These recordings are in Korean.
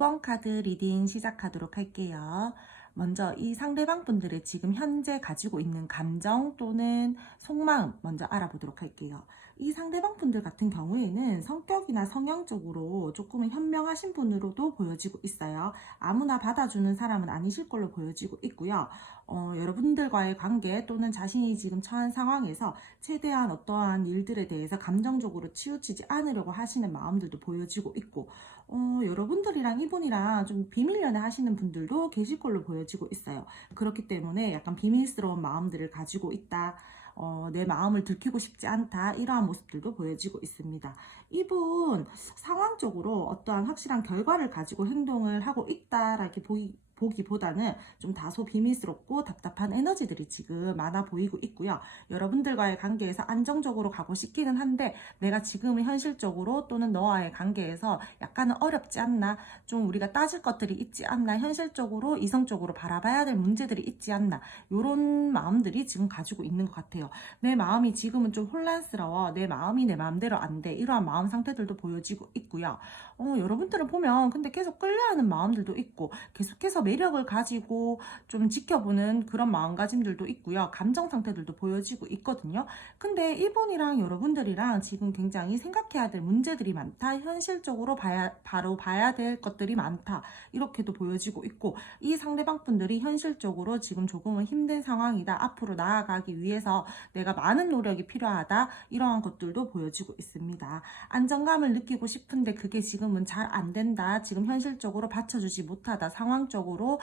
5번 카드 리딩 시작하도록 할게요. 먼저 이 상대방 분들의 지금 현재 가지고 있는 감정 또는 속마음 먼저 알아보도록 할게요. 이 상대방 분들 같은 경우에는 성격이나 성향적으로 조금은 현명하신 분으로도 보여지고 있어요. 아무나 받아주는 사람은 아니실 걸로 보여지고 있고요. 여러분들과의 관계 또는 자신이 지금 처한 상황에서 최대한 어떠한 일들에 대해서 감정적으로 치우치지 않으려고 하시는 마음들도 보여지고 있고, 여러분들이랑 이분이랑 좀 비밀 연애 하시는 분들도 계실 걸로 보여지고 있어요. 그렇기 때문에 약간 비밀스러운 마음들을 가지고 있다. 내 마음을 들키고 싶지 않다. 이러한 모습들도 보여지고 있습니다. 이분 상황적으로 어떠한 확실한 결과를 가지고 행동을 하고 있다라고 보기보다는 좀 다소 비밀스럽고 답답한 에너지들이 지금 많아 보이고 있고요. 여러분들과의 관계에서 안정적으로 가고 싶기는 한데 내가 지금은 현실적으로 또는 너와의 관계에서 약간은 어렵지 않나, 좀 우리가 따질 것들이 있지 않나, 현실적으로 이성적으로 바라봐야 될 문제들이 있지 않나, 이런 마음들이 지금 가지고 있는 것 같아요. 내 마음이 지금은 좀 혼란스러워, 내 마음이 내 마음대로 안 돼, 이러한 마음 상태들도 보여지고 있고요. 여러분들은 보면 근데 계속 끌려하는 마음들도 있고 계속해서 매력을 가지고 좀 지켜보는 그런 마음가짐들도 있고요. 감정 상태들도 보여지고 있거든요. 근데 이분이랑 여러분들이랑 지금 굉장히 생각해야 될 문제들이 많다. 현실적으로 바로 봐야 될 것들이 많다. 이렇게도 보여지고 있고, 이 상대방 분들이 현실적으로 지금 조금은 힘든 상황이다. 앞으로 나아가기 위해서 내가 많은 노력이 필요하다. 이러한 것들도 보여지고 있습니다. 안정감을 느끼고 싶은데 그게 지금은 잘 안 된다. 지금 현실적으로 받쳐주지 못하다. 상황적으로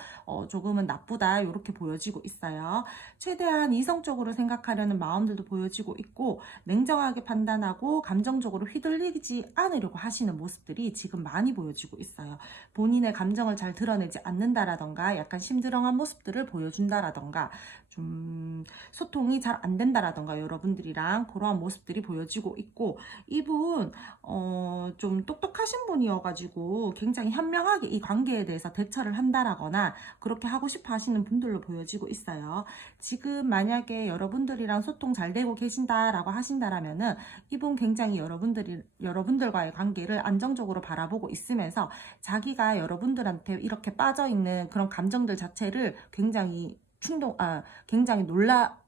조금은 나쁘다. 이렇게 보여지고 있어요. 최대한 이성적으로 생각하려는 마음들도 보여지고 있고, 냉정하게 판단하고 감정적으로 휘둘리지 않으려고 하시는 모습들이 지금 많이 보여지고 있어요. 본인의 감정을 잘 드러내지 않는다라던가 약간 심드렁한 모습들을 보여준다라던가 좀 소통이 잘 안 된다라던가 여러분들이랑 그러한 모습들이 보여지고 있고, 이분 좀 똑똑하신 분이어가지고 굉장히 현명하게 이 관계에 대해서 대처를 한다라거나 그렇게 하고 싶어 하시는 분들로 보여지고 있어요. 지금 만약에 여러분들이랑 소통 잘 되고 계신다라고 하신다라면은 이분 굉장히 여러분들과의 관계를 안정적으로 바라보고 있으면서 자기가 여러분들한테 이렇게 빠져있는 그런 감정들 자체를 굉장히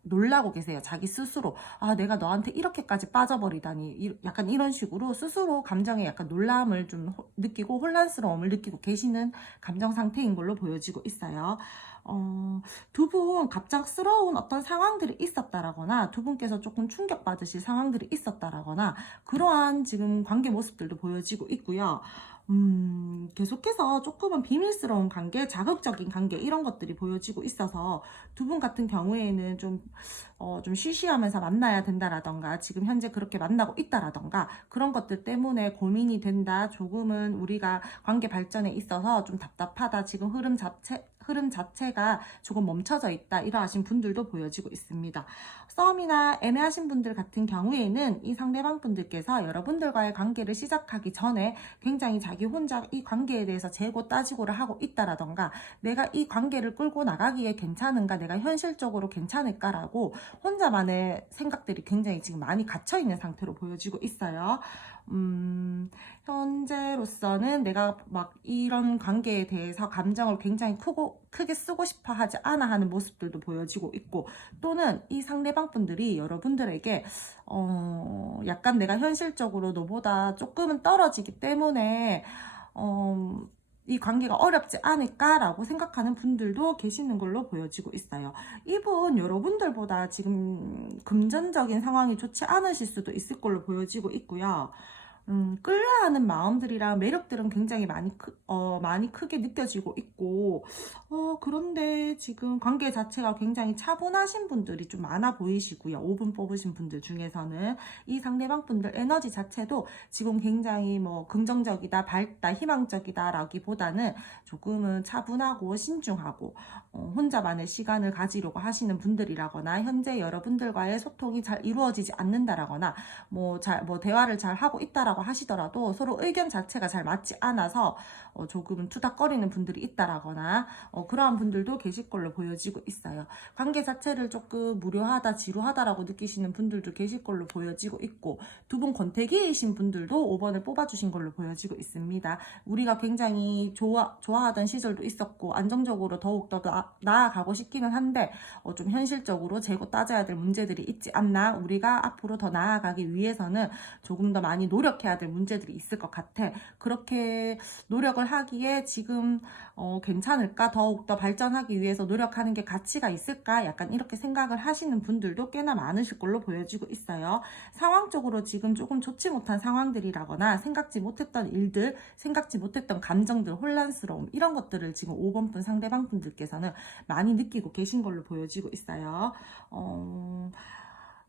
놀라고 계세요. 자기 스스로. 내가 너한테 이렇게까지 빠져버리다니. 약간 이런 식으로 스스로 감정에 약간 놀람을 좀 느끼고 혼란스러움을 느끼고 계시는 감정 상태인 걸로 보여지고 있어요. 두 분 갑작스러운 어떤 상황들이 있었다라거나 두 분께서 조금 충격받으실 상황들이 있었다라거나 그러한 지금 관계 모습들도 보여지고 있고요. 계속해서 조금은 비밀스러운 관계, 자극적인 관계 이런 것들이 보여지고 있어서 두 분 같은 경우에는 좀 쉬쉬하면서 만나야 된다라던가 지금 현재 그렇게 만나고 있다라던가 그런 것들 때문에 고민이 된다. 조금은 우리가 관계 발전에 있어서 좀 답답하다. 지금 흐름 자체가 조금 멈춰져 있다. 이러하신 분들도 보여지고 있습니다. 싸움이나 애매하신 분들 같은 경우에는 이 상대방 분들께서 여러분들과의 관계를 시작하기 전에 굉장히 자기 혼자 이 관계에 대해서 재고 따지고를 하고 있다라던가 내가 이 관계를 끌고 나가기에 괜찮은가, 내가 현실적으로 괜찮을까라고 혼자만의 생각들이 굉장히 지금 많이 갇혀있는 상태로 보여지고 있어요. 현재로서는 내가 막 이런 관계에 대해서 감정을 굉장히 크게 쓰고 싶어 하지 않아 하는 모습들도 보여지고 있고, 또는 이 상대방 분들이 여러분들에게 약간 내가 현실적으로 너보다 조금은 떨어지기 때문에 이 관계가 어렵지 않을까라고 생각하는 분들도 계시는 걸로 보여지고 있어요. 이분 여러분들보다 지금 금전적인 상황이 좋지 않으실 수도 있을 걸로 보여지고 있고요. 끌려하는 마음들이랑 매력들은 굉장히 많이 크게 느껴지고 있고, 그런데 지금 관계 자체가 굉장히 차분하신 분들이 좀 많아 보이시고요. 5분 뽑으신 분들 중에서는 이 상대방 분들 에너지 자체도 지금 굉장히 뭐 긍정적이다, 밝다, 희망적이다 라기보다는 조금은 차분하고 신중하고 혼자만의 시간을 가지려고 하시는 분들이라거나 현재 여러분들과의 소통이 잘 이루어지지 않는다라거나 뭐 대화를 잘 하고 있다라고 좋다라고 하시더라도 서로 의견 자체가 잘 맞지 않아서 조금 투닥거리는 분들이 있다라거나 그러한 분들도 계실 걸로 보여지고 있어요. 관계 자체를 조금 무료하다, 지루하다라고 느끼시는 분들도 계실 걸로 보여지고 있고, 두 분 권태기이신 분들도 5번을 뽑아주신 걸로 보여지고 있습니다. 우리가 굉장히 좋아하던 시절도 있었고 안정적으로 더욱더 나아가고 싶기는 한데 좀 현실적으로 재고 따져야 될 문제들이 있지 않나, 우리가 앞으로 더 나아가기 위해서는 조금 더 많이 노력해야 될 문제들이 있을 것 같아. 그렇게 노력을 하기에 지금 괜찮을까? 더욱더 발전하기 위해서 노력하는 게 가치가 있을까? 약간 이렇게 생각을 하시는 분들도 꽤나 많으실 걸로 보여지고 있어요. 상황적으로 지금 조금 좋지 못한 상황들이라거나 생각지 못했던 일들, 생각지 못했던 감정들, 혼란스러움, 이런 것들을 지금 5번 분 상대방 분들께서는 많이 느끼고 계신 걸로 보여지고 있어요.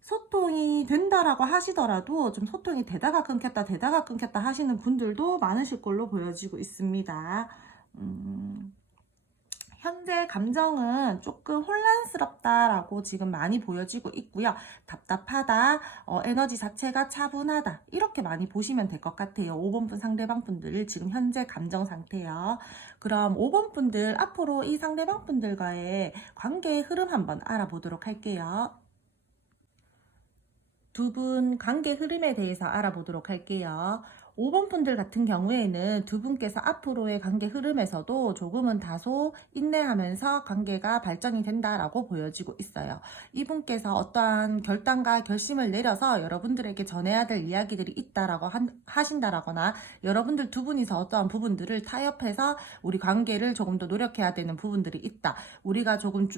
소통이 된다라고 하시더라도 좀 소통이 되다가 끊겼다 하시는 분들도 많으실 걸로 보여지고 있습니다. 현재 감정은 조금 혼란스럽다라고 지금 많이 보여지고 있고요. 답답하다, 에너지 자체가 차분하다, 이렇게 많이 보시면 될 것 같아요. 5번 분 상대방 분들 지금 현재 감정 상태요. 그럼 5번 분들 앞으로 이 상대방 분들과의 관계의 흐름 한번 알아보도록 할게요. 두 분 관계 흐름에 대해서 알아보도록 할게요. 5번 분들 같은 경우에는 두 분께서 앞으로의 관계 흐름에서도 조금은 다소 인내하면서 관계가 발전이 된다라고 보여지고 있어요. 이분께서 어떠한 결단과 결심을 내려서 여러분들에게 전해야 될 이야기들이 있다라고 하신다라거나, 여러분들 두 분이서 어떠한 부분들을 타협해서 우리 관계를 조금 더 노력해야 되는 부분들이 있다, 우리가 조금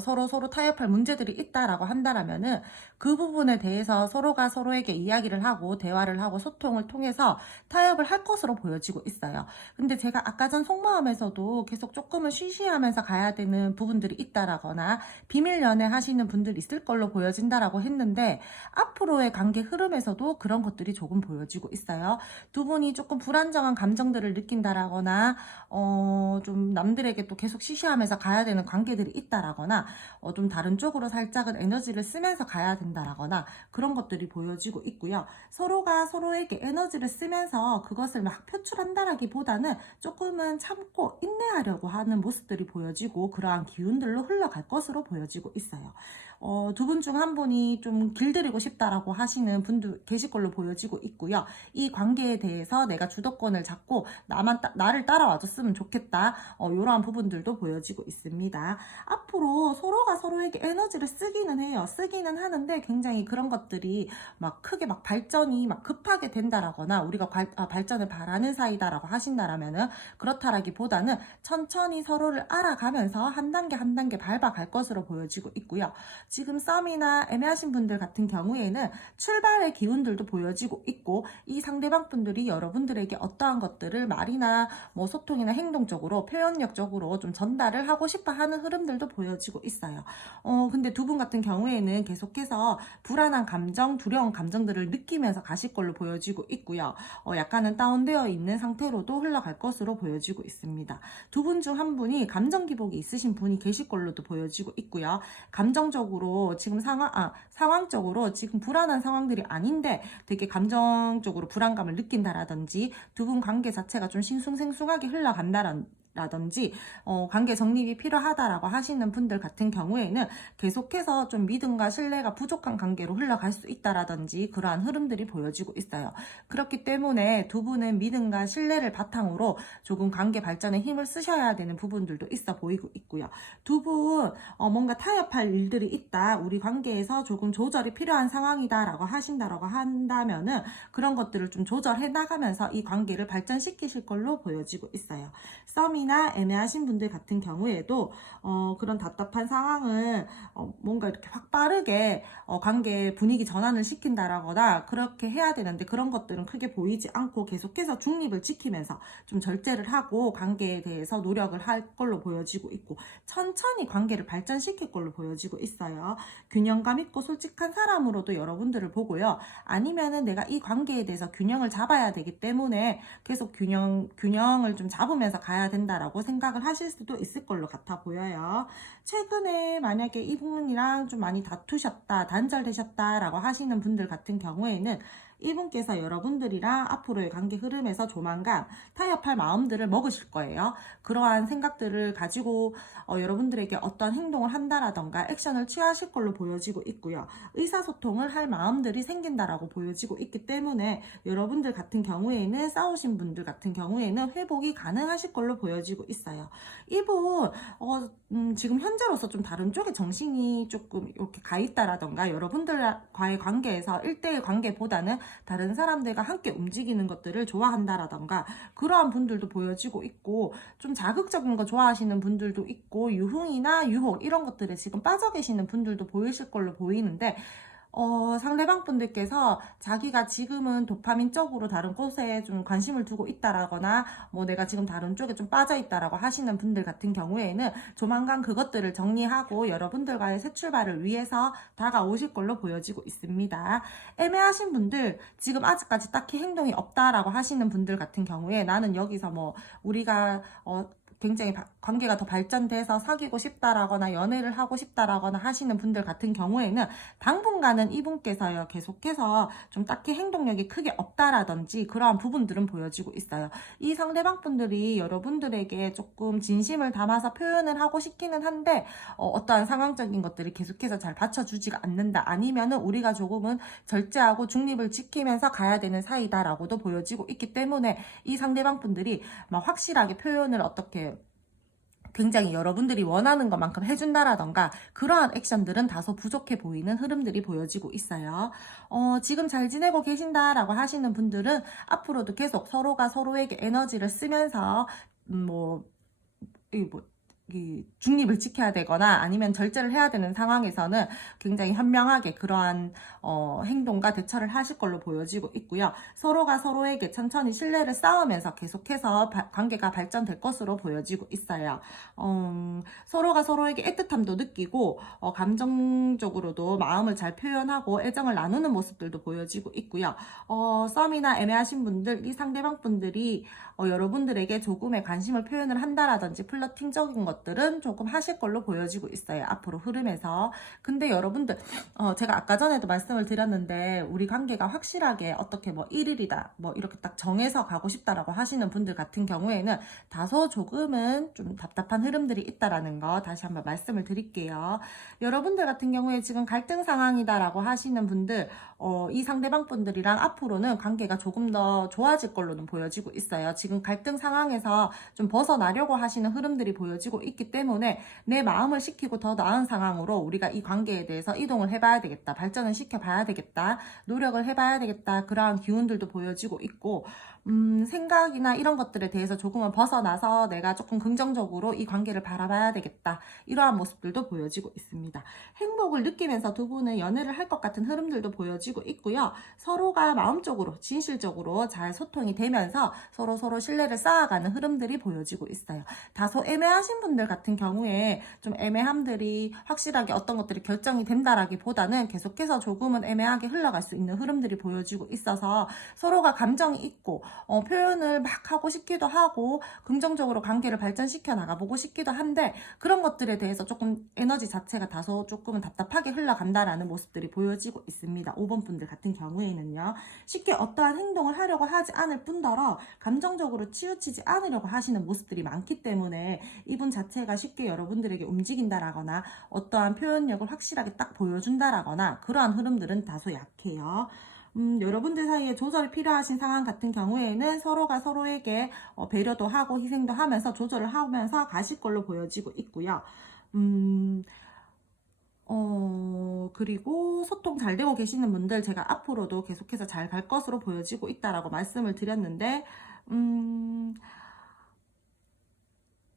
서로 타협할 문제들이 있다라고 한다라면은 그 부분에 대해서 서로가 서로에게 이야기를 하고 대화를 하고 소통을 통해서 타협을 할 것으로 보여지고 있어요. 근데 제가 아까 전 속마음에서도 계속 조금은 쉬쉬하면서 가야 되는 부분들이 있다라거나 비밀 연애 하시는 분들이 있을 걸로 보여진다라고 했는데, 앞으로의 관계 흐름에서도 그런 것들이 조금 보여지고 있어요. 두 분이 조금 불안정한 감정들을 느낀다라거나 좀 남들에게 또 계속 쉬쉬하면서 가야 되는 관계들이 있다라거나 좀 다른 쪽으로 살짝은 에너지를 쓰면서 가야 된다라거나 그런 것들이 보여지고 있고요. 서로가 서로에게 에너지를 쓰면서 그것을 막 표출한다라기보다는 조금은 참고 인내하려고 하는 모습들이 보여지고, 그러한 기운들로 흘러갈 것으로 보여지고 있어요. 두 분 중 한 분이 좀 길들이고 싶다라고 하시는 분도 계실 걸로 보여지고 있고요. 이 관계에 대해서 내가 주도권을 잡고 나를 따라와줬으면 좋겠다, 이러한 부분들도 보여지고 있습니다. 앞으로 서로가 서로에게 에너지를 쓰기는 해요. 쓰기는 하는데 굉장히 그런 것들이 막 크게 막 발전이 막 급하게 된다라거나 우리가 발전을 바라는 사이다라고 하신다라면은, 그렇다라기보다는 천천히 서로를 알아가면서 한 단계 한 단계 밟아갈 것으로 보여지고 있고요. 지금 썸이나 애매하신 분들 같은 경우에는 출발의 기운들도 보여지고 있고, 이 상대방 분들이 여러분들에게 어떠한 것들을 말이나 뭐 소통이나 행동적으로, 표현력적으로 좀 전달을 하고 싶어 하는 흐름들도 보여지고 있어요. 근데 두 분 같은 경우에는 계속해서 불안한 감정, 두려운 감정들을 느끼면서 가실 걸로 보여지고 있고요. 약간은 다운되어 있는 상태로도 흘러갈 것으로 보여지고 있습니다. 두 분 중 한 분이 감정 기복이 있으신 분이 계실 걸로도 보여지고 있고요. 감정적으로 지금 상황적으로 지금 불안한 상황들이 아닌데 되게 감정적으로 불안감을 느낀다라든지, 두 분 관계 자체가 좀 싱숭생숭하게 흘러간다라든지 관계 정립이 필요하다라고 하시는 분들 같은 경우에는 계속해서 좀 믿음과 신뢰가 부족한 관계로 흘러갈 수 있다라든지 그러한 흐름들이 보여지고 있어요. 그렇기 때문에 두 분은 믿음과 신뢰를 바탕으로 조금 관계 발전에 힘을 쓰셔야 되는 부분들도 있어 보이고 있고요. 두 분 뭔가 타협할 일들이 있다, 우리 관계에서 조금 조절이 필요한 상황이다라고 하신다라고 한다면은 그런 것들을 좀 조절해 나가면서 이 관계를 발전시키실 걸로 보여지고 있어요. 썸이나 애매하신 분들 같은 경우에도 그런 답답한 상황을 뭔가 이렇게 확 빠르게 관계 분위기 전환을 시킨다라거나 그렇게 해야 되는데, 그런 것들은 크게 보이지 않고 계속해서 중립을 지키면서 좀 절제를 하고 관계에 대해서 노력을 할 걸로 보여지고 있고, 천천히 관계를 발전시킬 걸로 보여지고 있어요. 균형감 있고 솔직한 사람으로도 여러분들을 보고요. 아니면은 내가 이 관계에 대해서 균형을 잡아야 되기 때문에 계속 균형을 좀 잡으면서 가야 된다라고 생각을 하실 수도 있을 걸로 같아 보여요. 최근에 만약에 이분이랑 좀 많이 다투셨다, 단절되셨다라고 하시는 분들 같은 경우에는 이분께서 여러분들이랑 앞으로의 관계 흐름에서 조만간 타협할 마음들을 먹으실 거예요. 그러한 생각들을 가지고 여러분들에게 어떤 행동을 한다라던가 액션을 취하실 걸로 보여지고 있고요. 의사소통을 할 마음들이 생긴다라고 보여지고 있기 때문에 여러분들 같은 경우에는 싸우신 분들 같은 경우에는 회복이 가능하실 걸로 보여지고 있어요. 이분 지금 현재로서 좀 다른 쪽에 정신이 조금 이렇게 가 있다라던가 여러분들과의 관계에서 1대1 관계보다는 다른 사람들과 함께 움직이는 것들을 좋아한다라던가 그러한 분들도 보여지고 있고, 좀 자극적인 거 좋아하시는 분들도 있고 유흥이나 유혹 이런 것들에 지금 빠져 계시는 분들도 보이실 걸로 보이는데, 상대방 분들께서 자기가 지금은 도파민 쪽으로 다른 곳에 좀 관심을 두고 있다라거나 뭐 내가 지금 다른 쪽에 좀 빠져 있다라고 하시는 분들 같은 경우에는 조만간 그것들을 정리하고 여러분들과의 새 출발을 위해서 다가오실 걸로 보여지고 있습니다. 애매하신 분들, 지금 아직까지 딱히 행동이 없다라고 하시는 분들 같은 경우에 나는 여기서 뭐 우리가 굉장히 관계가 더 발전돼서 사귀고 싶다라거나 연애를 하고 싶다라거나 하시는 분들 같은 경우에는 당분간은 이분께서요 계속해서 좀 딱히 행동력이 크게 없다라든지 그러한 부분들은 보여지고 있어요. 이 상대방 분들이 여러분들에게 조금 진심을 담아서 표현을 하고 싶기는 한데 어떠한 상황적인 것들이 계속해서 잘 받쳐주지가 않는다, 아니면은 우리가 조금은 절제하고 중립을 지키면서 가야 되는 사이다라고도 보여지고 있기 때문에 이 상대방 분들이 막 확실하게 표현을 어떻게 굉장히 여러분들이 원하는 것만큼 해준다라던가 그러한 액션들은 다소 부족해 보이는 흐름들이 보여지고 있어요. 지금 잘 지내고 계신다라고 하시는 분들은 앞으로도 계속 서로가 서로에게 에너지를 쓰면서 이 중립을 지켜야 되거나 아니면 절제를 해야 되는 상황에서는 굉장히 현명하게 그러한 행동과 대처를 하실 걸로 보여지고 있고요. 서로가 서로에게 천천히 신뢰를 쌓으면서 계속해서 관계가 발전될 것으로 보여지고 있어요. 서로가 서로에게 애틋함도 느끼고 감정적으로도 마음을 잘 표현하고 애정을 나누는 모습들도 보여지고 있고요. 썸이나 애매하신 분들, 이 상대방 분들이 여러분들에게 조금의 관심을 표현을 한다라든지 플러팅적인 것들은 조금 하실 걸로 보여지고 있어요. 앞으로 흐름에서. 근데 여러분들 제가 아까 전에도 말씀을 드렸는데 우리 관계가 확실하게 어떻게 뭐 1일이다 뭐 이렇게 딱 정해서 가고 싶다라고 하시는 분들 같은 경우에는 다소 조금은 좀 답답한 흐름들이 있다라는 거 다시 한번 말씀을 드릴게요. 여러분들 같은 경우에 지금 갈등 상황이다라고 하시는 분들, 이 상대방 분들이랑 앞으로는 관계가 조금 더 좋아질 걸로는 보여지고 있어요. 지금 갈등 상황에서 좀 벗어나려고 하시는 흐름들이 보여지고 있기 때문에 내 마음을 식히고 더 나은 상황으로 우리가 이 관계에 대해서 이동을 해봐야 되겠다, 발전을 시켜봐야 되겠다, 노력을 해봐야 되겠다, 그러한 기운들도 보여지고 있고, 생각이나 이런 것들에 대해서 조금은 벗어나서 내가 조금 긍정적으로 이 관계를 바라봐야 되겠다, 이러한 모습들도 보여지고 있습니다. 행복을 느끼면서 두 분은 연애를 할 것 같은 흐름들도 보여지고 있고요. 서로가 마음적으로 진실적으로 잘 소통이 되면서 서로 신뢰를 쌓아가는 흐름들이 보여지고 있어요. 다소 애매하신 분들 같은 경우에 좀 애매함들이 확실하게 어떤 것들이 결정이 된다라기보다는 계속해서 조금은 애매하게 흘러갈 수 있는 흐름들이 보여지고 있어서 서로가 감정이 있고 표현을 막 하고 싶기도 하고 긍정적으로 관계를 발전시켜 나가보고 싶기도 한데 그런 것들에 대해서 조금 에너지 자체가 다소 조금은 답답하게 흘러간다라는 모습들이 보여지고 있습니다. 5번 분들 같은 경우에는요. 쉽게 어떠한 행동을 하려고 하지 않을 뿐더러 감정적으로 치우치지 않으려고 하시는 모습들이 많기 때문에 이분 자체가 쉽게 여러분들에게 움직인다라거나 어떠한 표현력을 확실하게 딱 보여준다라거나 그러한 흐름들은 다소 약해요. 여러분들 사이에 조절이 필요하신 상황 같은 경우에는 서로가 서로에게 배려도 하고 희생도 하면서 조절을 하면서 가실 걸로 보여지고 있고요. 그리고 소통 잘 되고 계시는 분들, 제가 앞으로도 계속해서 잘 갈 것으로 보여지고 있다라고 말씀을 드렸는데,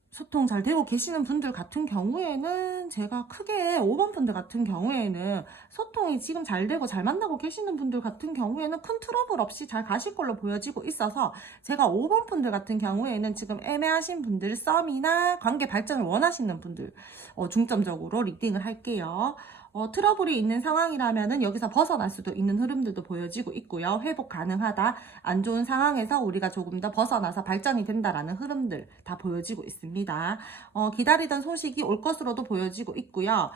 소통 잘 되고 계시는 분들 같은 경우에는 제가 크게 5번 분들 같은 경우에는 소통이 지금 잘 되고 잘 만나고 계시는 분들 같은 경우에는 큰 트러블 없이 잘 가실 걸로 보여지고 있어서 제가 5번 분들 같은 경우에는 지금 애매하신 분들, 썸이나 관계 발전을 원하시는 분들 중점적으로 리딩을 할게요. 트러블이 있는 상황이라면은 여기서 벗어날 수도 있는 흐름들도 보여지고 있고요. 회복 가능하다. 안 좋은 상황에서 우리가 조금 더 벗어나서 발전이 된다라는 흐름들 다 보여지고 있습니다. 기다리던 소식이 올 것으로도 보여지고 있고요.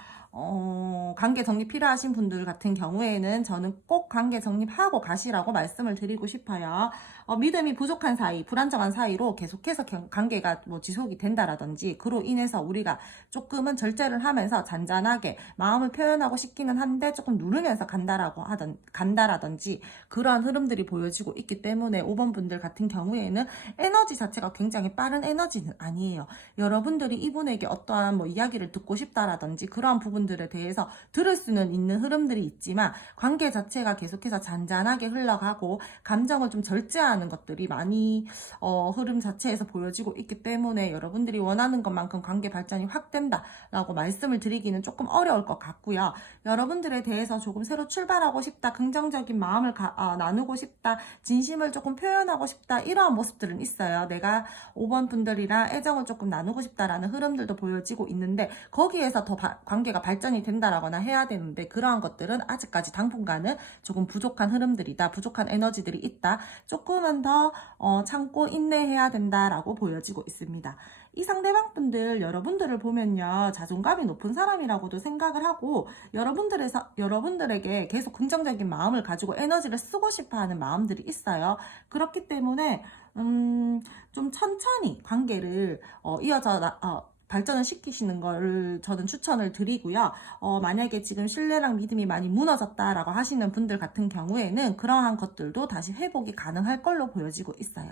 관계 정립 필요하신 분들 같은 경우에는 저는 꼭 관계 정립하고 가시라고 말씀을 드리고 싶어요. 믿음이 부족한 사이, 불안정한 사이로 계속해서 관계가 뭐 지속이 된다라든지, 그로 인해서 우리가 조금은 절제를 하면서 잔잔하게 마음을 표현하고 싶기는 한데 조금 누르면서 간다라든지 그러한 흐름들이 보여지고 있기 때문에 5번 분들 같은 경우에는 에너지 자체가 굉장히 빠른 에너지는 아니에요. 여러분들이 이분에게 어떠한 뭐 이야기를 듣고 싶다라든지 그러한 부분들에 대해서 들을 수는 있는 흐름들이 있지만, 관계 자체가 계속해서 잔잔하게 흘러가고 감정을 좀 절제하는 것들이 많이 흐름 자체에서 보여지고 있기 때문에 여러분들이 원하는 것만큼 관계 발전이 확 된다라고 말씀을 드리기는 조금 어려울 것 같고요. 여러분들에 대해서 조금 새로 출발하고 싶다, 긍정적인 마음을 나누고 싶다, 진심을 조금 표현하고 싶다, 이러한 모습들은 있어요. 내가 5번 분들이랑 애정을 조금 나누고 싶다라는 흐름들도 보여지고 있는데, 거기에서 더 관계가 발전이 된다라거나 해야 되는데, 그러한 것들은 아직까지 당분간은 조금 부족한 흐름들이다, 부족한 에너지들이 있다, 조금은 더 참고 인내해야 된다라고 보여지고 있습니다. 이 상대방 분들, 여러분들을 보면요, 자존감이 높은 사람이라고도 생각을 하고, 여러분들에게 계속 긍정적인 마음을 가지고 에너지를 쓰고 싶어 하는 마음들이 있어요. 그렇기 때문에 좀 천천히 관계를 발전을 시키시는 거를 저는 추천을 드리고요. 만약에 지금 신뢰랑 믿음이 많이 무너졌다라고 하시는 분들 같은 경우에는 그러한 것들도 다시 회복이 가능할 걸로 보여지고 있어요.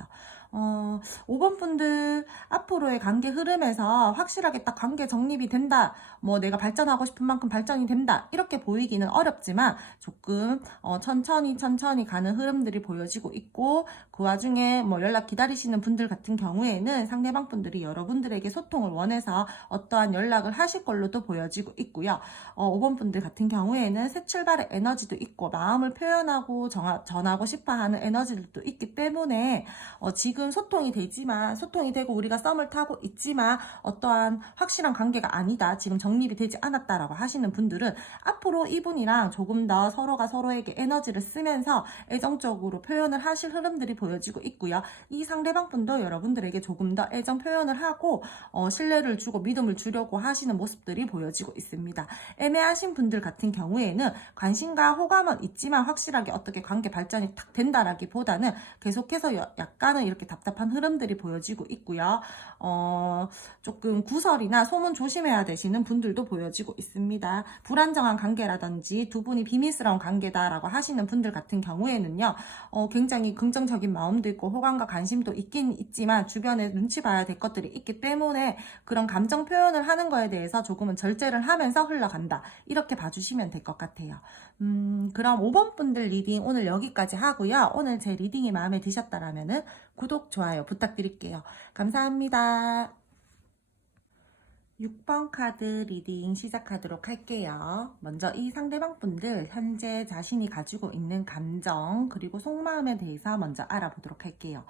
5번 분들 앞으로의 관계 흐름에서 확실하게 딱 관계 정립이 된다, 뭐 내가 발전하고 싶은 만큼 발전이 된다, 이렇게 보이기는 어렵지만 조금 천천히 가는 흐름들이 보여지고 있고, 그 와중에 뭐 연락 기다리시는 분들 같은 경우에는 상대방 분들이 여러분들에게 소통을 원해서 어떠한 연락을 하실 걸로도 보여지고 있고요. 5번 분들 같은 경우에는 새 출발의 에너지도 있고 마음을 표현하고 전하고 싶어하는 에너지들도 있기 때문에 지금 소통이 되고 우리가 썸을 타고 있지만 어떠한 확실한 관계가 아니다, 지금 정립이 되지 않았다라고 하시는 분들은 앞으로 이분이랑 조금 더 서로가 서로에게 에너지를 쓰면서 애정적으로 표현을 하실 흐름들이 보여지고 있고요. 이 상대방 분도 여러분들에게 조금 더 애정 표현을 하고 신뢰를 주고 믿음을 주려고 하시는 모습들이 보여지고 있습니다. 애매하신 분들 같은 경우에는 관심과 호감은 있지만 확실하게 어떻게 관계 발전이 탁 된다라기보다는 계속해서 약간은 이렇게 답답한 흐름들이 보여지고 있고요. 조금 구설이나 소문 조심해야 되시는 분들도 보여지고 있습니다. 불안정한 관계라든지 두 분이 비밀스러운 관계다라고 하시는 분들 같은 경우에는요, 굉장히 긍정적인 마음도 있고 호감과 관심도 있긴 있지만 주변에 눈치 봐야 될 것들이 있기 때문에 그런 감정 표현을 하는 거에 대해서 조금은 절제를 하면서 흘러간다, 이렇게 봐주시면 될 것 같아요. 그럼 5번 분들 리딩 오늘 여기까지 하고요. 오늘 제 리딩이 마음에 드셨다라면은 구독, 좋아요 부탁드릴게요. 감사합니다. 6번 카드 리딩 시작하도록 할게요. 먼저 이 상대방 분들 현재 자신이 가지고 있는 감정 그리고 속마음에 대해서 먼저 알아보도록 할게요.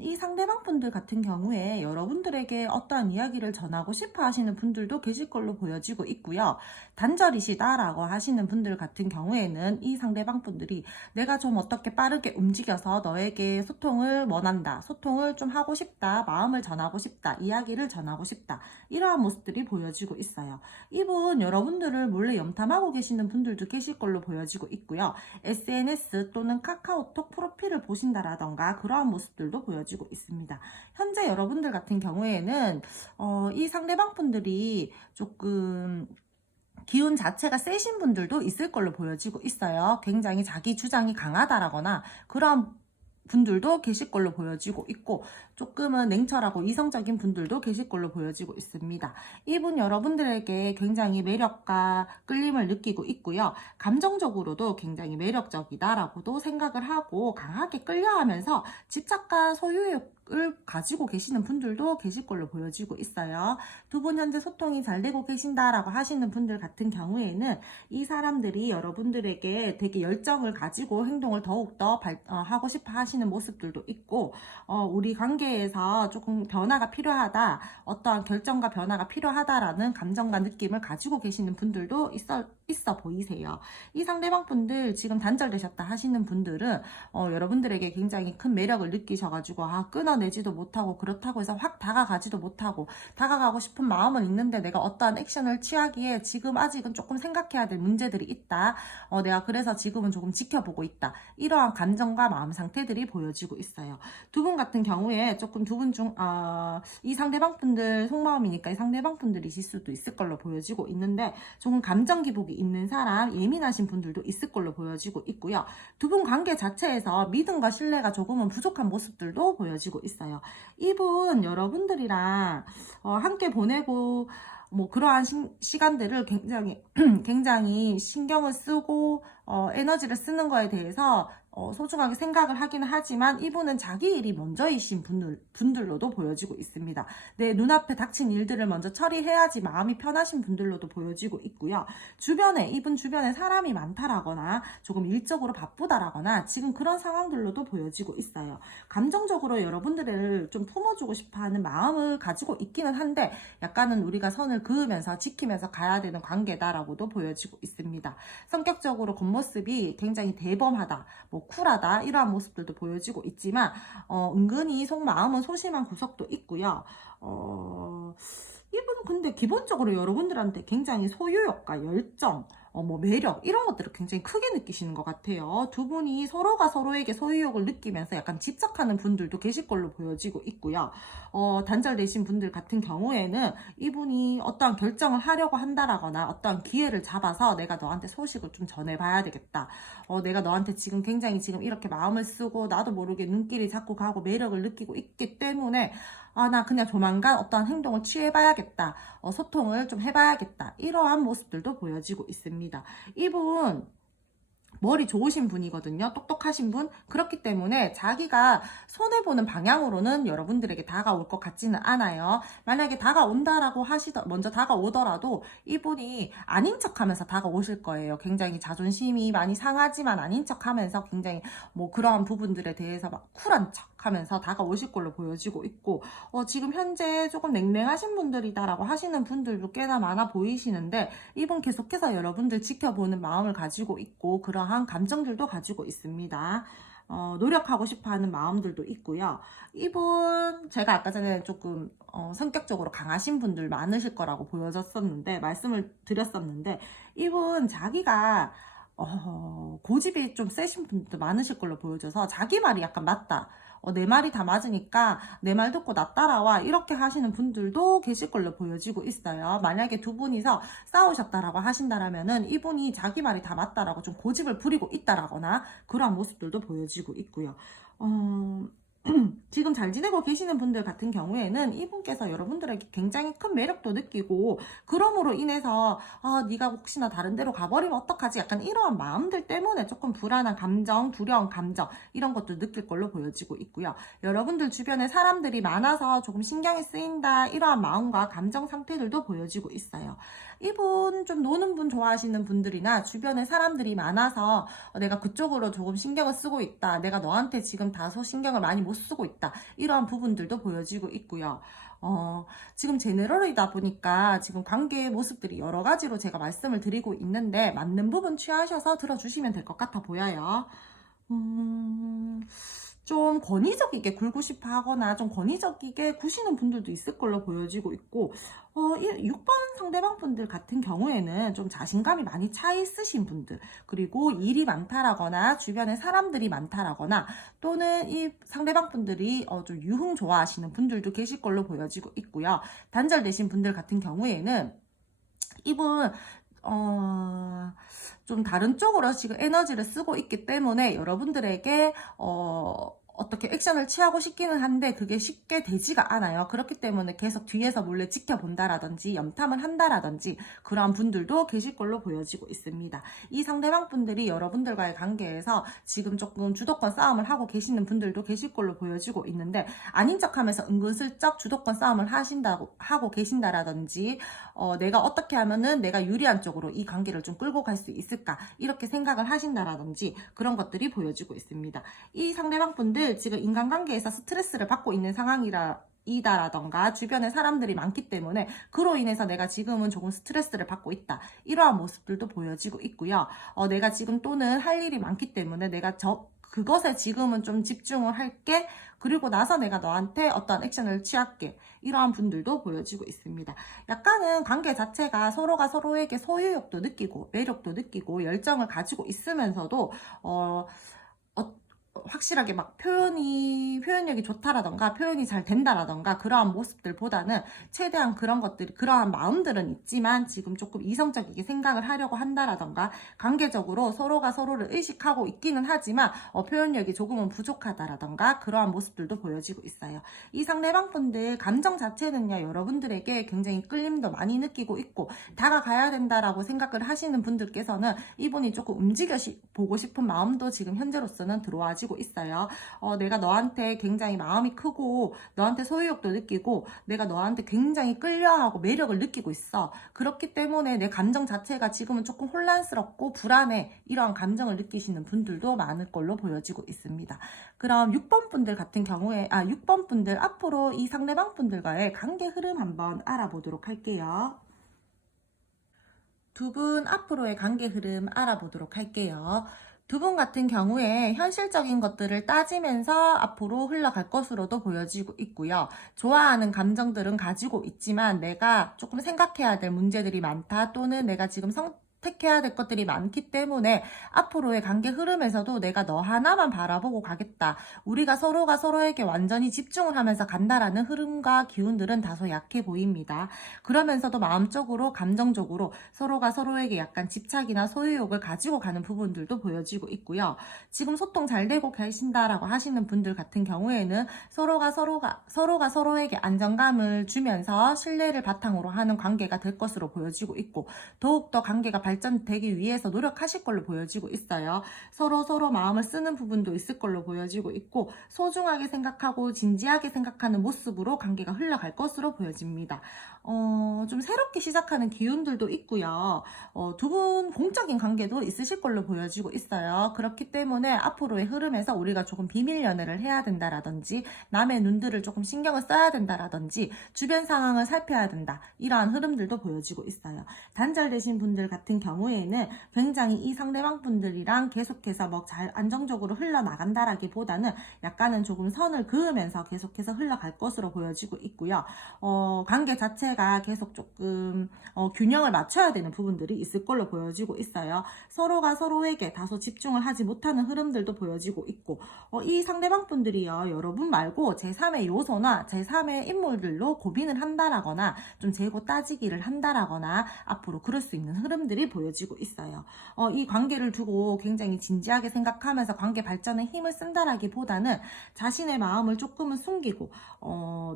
이 상대방 분들 같은 경우에 여러분들에게 어떠한 이야기를 전하고 싶어 하시는 분들도 계실 걸로 보여지고 있고요. 단절이시다라고 하시는 분들 같은 경우에는 이 상대방 분들이 내가 좀 어떻게 빠르게 움직여서 너에게 소통을 원한다, 소통을 좀 하고 싶다, 마음을 전하고 싶다, 이야기를 전하고 싶다, 이러한 모습들이 보여지고 있어요. 이분 여러분들을 몰래 염탐하고 계시는 분들도 계실 걸로 보여지고 있고요. SNS 또는 카카오톡 프로필을 보신다라던가 그러한 모습들 도 보여지고 있습니다. 현재 여러분들 같은 경우에는 이 상대방 분들이 조금 기운 자체가 세신 분들도 있을 걸로 보여지고 있어요. 굉장히 자기 주장이 강하다라거나 그런 분들도 계실 걸로 보여지고 있고, 조금은 냉철하고 이성적인 분들도 계실 걸로 보여지고 있습니다. 이분 여러분들에게 굉장히 매력과 끌림을 느끼고 있고요. 감정적으로도 굉장히 매력적이다라고도 생각을 하고 강하게 끌려하면서 집착과 소유욕을 가지고 계시는 분들도 계실 걸로 보여지고 있어요. 두 분 현재 소통이 잘 되고 계신다라고 하시는 분들 같은 경우에는 이 사람들이 여러분들에게 되게 열정을 가지고 행동을 더욱더 하고 싶어 하시는 모습들도 있고, 우리 관계에서 조금 변화가 필요하다, 어떠한 결정과 변화가 필요하다라는 감정과 느낌을 가지고 계시는 분들도 있어 보이세요. 이 상대방 분들 지금 단절되셨다 하시는 분들은 여러분들에게 굉장히 큰 매력을 느끼셔가지고 끊어내고 끊어내지도 못하고, 그렇다고 해서 확 다가가지도 못하고, 다가가고 싶은 마음은 있는데 내가 어떠한 액션을 취하기에 지금 아직은 조금 생각해야 될 문제들이 있다. 내가 그래서 지금은 조금 지켜보고 있다. 이러한 감정과 마음 상태들이 보여지고 있어요. 두 분 같은 경우에 조금 두 분 중 이 상대방 분들 속마음이니까 이 상대방 분들이실 수도 있을 걸로 보여지고 있는데, 조금 감정 기복이 있는 사람, 예민하신 분들도 있을 걸로 보여지고 있고요. 두 분 관계 자체에서 믿음과 신뢰가 조금은 부족한 모습들도 보여지고 있어요. 이분 여러분들이랑 함께 보내고 뭐 그러한 시간들을 굉장히 굉장히 신경을 쓰고 에너지를 쓰는 거에 대해서 소중하게 생각을 하기는 하지만, 이분은 자기 일이 먼저이신 분들로도 보여지고 있습니다. 내 눈앞에 닥친 일들을 먼저 처리해야지 마음이 편하신 분들로도 보여지고 있고요. 이분 주변에 사람이 많다라거나 조금 일적으로 바쁘다라거나 지금 그런 상황들로도 보여지고 있어요. 감정적으로 여러분들을 좀 품어주고 싶어하는 마음을 가지고 있기는 한데, 약간은 우리가 선을 그으면서 지키면서 가야 되는 관계다라고도 보여지고 있습니다. 성격적으로 겉모습이 굉장히 대범하다, 뭐 쿨하다, 이러한 모습들도 보여지고 있지만 은근히 속마음은 소심한 구석도 있고요. 이분은 근데 기본적으로 여러분들한테 굉장히 소유욕과 열정, 뭐 매력, 이런 것들을 굉장히 크게 느끼시는 것 같아요. 두 분이 서로가 서로에게 소유욕을 느끼면서 약간 집착하는 분들도 계실 걸로 보여지고 있고요. 단절되신 분들 같은 경우에는 이분이 어떠한 결정을 하려고 한다라거나 어떠한 기회를 잡아서 내가 너한테 소식을 좀 전해봐야 되겠다. 내가 너한테 지금 굉장히 지금 이렇게 마음을 쓰고 나도 모르게 눈길이 자꾸 가고 매력을 느끼고 있기 때문에 나 그냥 조만간 어떠한 행동을 취해봐야겠다. 소통을 좀 해봐야겠다. 이러한 모습들도 보여지고 있습니다. 이분 머리 좋으신 분이거든요. 똑똑하신 분. 그렇기 때문에 자기가 손해보는 방향으로는 여러분들에게 다가올 것 같지는 않아요. 만약에 먼저 다가오더라도 이분이 아닌 척 하면서 다가오실 거예요. 굉장히 자존심이 많이 상하지만 아닌 척 하면서 굉장히 뭐 그러한 부분들에 대해서 막 쿨한 척 하면서 다가오실 걸로 보여지고 있고, 지금 현재 조금 냉랭하신 분들이다라고 하시는 분들도 꽤나 많아 보이시는데, 이분 계속해서 여러분들 지켜보는 마음을 가지고 있고 그러한 감정들도 가지고 있습니다. 노력하고 싶어하는 마음들도 있고요. 이분 제가 아까 전에 조금 성격적으로 강하신 분들 많으실 거라고 말씀을 드렸었는데, 이분 자기가 고집이 좀 세신 분도 많으실 걸로 보여져서 자기 말이 약간 맞다, 내 말이 다 맞으니까 내 말 듣고 나 따라와, 이렇게 하시는 분들도 계실 걸로 보여지고 있어요. 만약에 두 분이서 싸우셨다라고 하신다라면은 이분이 자기 말이 다 맞다라고 좀 고집을 부리고 있다라거나 그러한 모습들도 보여지고 있고요. 지금 잘 지내고 계시는 분들 같은 경우에는 이분께서 여러분들에게 굉장히 큰 매력도 느끼고, 그럼으로 인해서 네가 혹시나 다른 데로 가버리면 어떡하지, 약간 이러한 마음들 때문에 조금 불안한 감정, 두려운 감정, 이런 것도 느낄 걸로 보여지고 있고요. 여러분들 주변에 사람들이 많아서 조금 신경이 쓰인다, 이러한 마음과 감정 상태들도 보여지고 있어요. 이분 좀 노는 분 좋아하시는 분들이나 주변에 사람들이 많아서 내가 그쪽으로 조금 신경을 쓰고 있다, 내가 너한테 지금 다소 신경을 많이 못 쓰고 있다, 이러한 부분들도 보여지고 있고요. 지금 제네럴이다 보니까 지금 관계의 모습들이 여러 가지로 제가 말씀을 드리고 있는데, 맞는 부분 취하셔서 들어주시면 될 것 같아 보여요. 좀 권위적이게 굴고 싶어 하거나 좀 권위적이게 구시는 분들도 있을 걸로 보여지고 있고, 6번 상대방 분들 같은 경우에는 좀 자신감이 많이 차 있으신 분들, 그리고 일이 많다라거나 주변에 사람들이 많다라거나, 또는 이 상대방 분들이 좀 유흥 좋아하시는 분들도 계실 걸로 보여지고 있고요. 단절되신 분들 같은 경우에는 이분 좀 다른 쪽으로 지금 에너지를 쓰고 있기 때문에 여러분들에게 어떻게 액션을 취하고 싶기는 한데 그게 쉽게 되지가 않아요. 그렇기 때문에 계속 뒤에서 몰래 지켜본다라든지 염탐을 한다라든지 그러한 분들도 계실 걸로 보여지고 있습니다. 이 상대방 분들이 여러분들과의 관계에서 지금 조금 주도권 싸움을 하고 계시는 분들도 계실 걸로 보여지고 있는데, 아닌 척하면서 은근슬쩍 주도권 싸움을 하고 계신다라든지, 내가 어떻게 하면은 내가 유리한 쪽으로 이 관계를 좀 끌고 갈 수 있을까, 이렇게 생각을 하신다라든지 그런 것들이 보여지고 있습니다. 이 상대방 분들 지금 인간관계에서 스트레스를 받고 있는 상황이다라던가 주변에 사람들이 많기 때문에 그로 인해서 내가 지금은 조금 스트레스를 받고 있다, 이러한 모습들도 보여지고 있고요. 내가 지금 또는 할 일이 많기 때문에 내가 그것에 지금은 좀 집중을 할게. 그리고 나서 내가 너한테 어떤 액션을 취할게. 이러한 분들도 보여지고 있습니다. 약간은 관계 자체가 서로가 서로에게 소유욕도 느끼고 매력도 느끼고 열정을 가지고 있으면서도 어, 확실하게 막 표현력이 좋다라던가 표현이 잘 된다라던가 그러한 모습들보다는 최대한 그런 것들, 그러한 마음들은 있지만 지금 조금 이성적이게 생각을 하려고 한다라던가 관계적으로 서로가 서로를 의식하고 있기는 하지만 표현력이 조금은 부족하다라던가 그러한 모습들도 보여지고 있어요. 이 상대방 분들 감정 자체는요, 여러분들에게 굉장히 끌림도 많이 느끼고 있고 다가가야 된다라고 생각을 하시는 분들께서는 이분이 조금 움직여 보고 싶은 마음도 지금 현재로서는 들어와지고 있어요. 내가 너한테 굉장히 마음이 크고 너한테 소유욕도 느끼고 내가 너한테 굉장히 끌려하고 매력을 느끼고 있어. 그렇기 때문에 내 감정 자체가 지금은 조금 혼란스럽고 불안해. 이러한 감정을 느끼시는 분들도 많을 걸로 보여지고 있습니다. 그럼 6번 분들 같은 경우에 6번 분들 앞으로 이 상대방 분들과의 관계 흐름 한번 알아보도록 할게요. 두 분 앞으로의 관계 흐름 알아보도록 할게요. 두 분 같은 경우에 현실적인 것들을 따지면서 앞으로 흘러갈 것으로도 보여지고 있고요. 좋아하는 감정들은 가지고 있지만 내가 조금 생각해야 될 문제들이 많다, 또는 내가 지금 택해야 될 것들이 많기 때문에 앞으로의 관계 흐름에서도 내가 너 하나만 바라보고 가겠다. 우리가 서로가 서로에게 완전히 집중을 하면서 간다라는 흐름과 기운들은 다소 약해 보입니다. 그러면서도 마음적으로, 감정적으로 서로가 서로에게 약간 집착이나 소유욕을 가지고 가는 부분들도 보여지고 있고요. 지금 소통 잘 되고 계신다라고 하시는 분들 같은 경우에는 서로가 서로에게 안정감을 주면서 신뢰를 바탕으로 하는 관계가 될 것으로 보여지고 있고, 더욱더 관계가 발전되기 위해서 노력하실 걸로 보여지고 있어요. 서로 마음을 쓰는 부분도 있을 걸로 보여지고 있고, 소중하게 생각하고 진지하게 생각하는 모습으로 관계가 흘러갈 것으로 보여집니다. 좀 새롭게 시작하는 기운들도 있고요. 두 분 공적인 관계도 있으실 걸로 보여지고 있어요. 그렇기 때문에 앞으로의 흐름에서 우리가 조금 비밀 연애를 해야 된다라든지 남의 눈들을 조금 신경을 써야 된다라든지 주변 상황을 살펴야 된다, 이러한 흐름들도 보여지고 있어요. 단절되신 분들 같은 경우에는 굉장히 이 상대방 분들이랑 계속해서 뭐 잘 안정적으로 흘러나간다라기보다는 약간은 조금 선을 그으면서 계속해서 흘러갈 것으로 보여지고 있고요. 관계 자체가 계속 조금 균형을 맞춰야 되는 부분들이 있을 걸로 보여지고 있어요. 서로가 서로에게 다소 집중을 하지 못하는 흐름들도 보여지고 있고, 이 상대방 분들이요, 여러분 말고 제3의 요소나 제3의 인물들로 고민을 한다라거나 좀 재고 따지기를 한다라거나 앞으로 그럴 수 있는 흐름들이 보여지고 있어요. 이 관계를 두고 굉장히 진지하게 생각하면서 관계 발전에 힘을 쓴다라기보다는 자신의 마음을 조금은 숨기고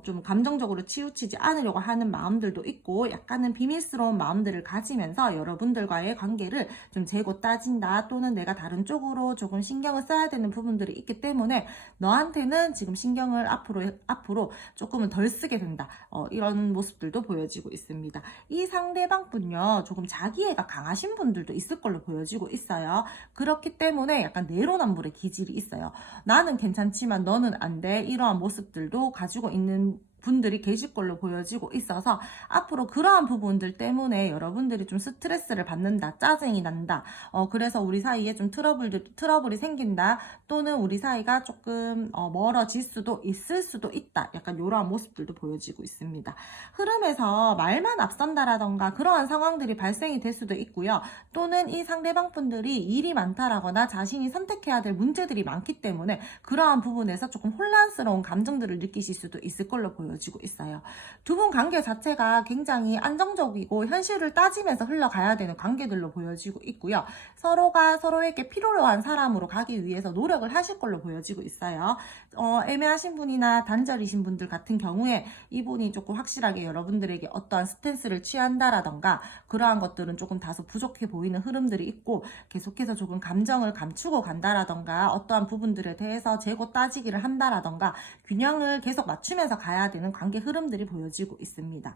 좀 감정적으로 치우치지 않으려고 하는 마음들도 있고, 약간은 비밀스러운 마음들을 가지면서 여러분들과의 관계를 좀 재고 따진다, 또는 내가 다른 쪽으로 조금 신경을 써야 되는 부분들이 있기 때문에 너한테는 지금 신경을 앞으로 조금은 덜 쓰게 된다, 이런 모습들도 보여지고 있습니다. 이 상대방분요, 조금 자기애가 강하신 분들도 있을 걸로 보여지고 있어요. 그렇기 때문에 약간 내로남불의 기질이 있어요. 나는 괜찮지만 너는 안 돼, 이러한 모습들도 가지고 있는 분들이 계실 걸로 보여지고 있어서 앞으로 그러한 부분들 때문에 여러분들이 좀 스트레스를 받는다, 짜증이 난다, 그래서 우리 사이에 좀 트러블이 생긴다, 또는 우리 사이가 조금 멀어질 수도 있을 수도 있다, 약간 이러한 모습들도 보여지고 있습니다. 흐름에서 말만 앞선다라던가 그러한 상황들이 발생이 될 수도 있고요. 또는 이 상대방 분들이 일이 많다라거나 자신이 선택해야 될 문제들이 많기 때문에 그러한 부분에서 조금 혼란스러운 감정들을 느끼실 수도 있을 걸로 보여지고 있어요. 두 분 관계 자체가 굉장히 안정적이고 현실을 따지면서 흘러가야 되는 관계들로 보여지고 있고요. 서로가 서로에게 필요로 한 사람으로 가기 위해서 노력을 하실 걸로 보여지고 있어요. 애매하신 분이나 단절이신 분들 같은 경우에 이분이 조금 확실하게 여러분들에게 어떠한 스탠스를 취한다라던가 그러한 것들은 조금 다소 부족해 보이는 흐름들이 있고, 계속해서 조금 감정을 감추고 간다라던가 어떠한 부분들에 대해서 재고 따지기를 한다라던가 균형을 계속 맞추면서 가야 되는 관계 흐름들이 보여지고 있습니다.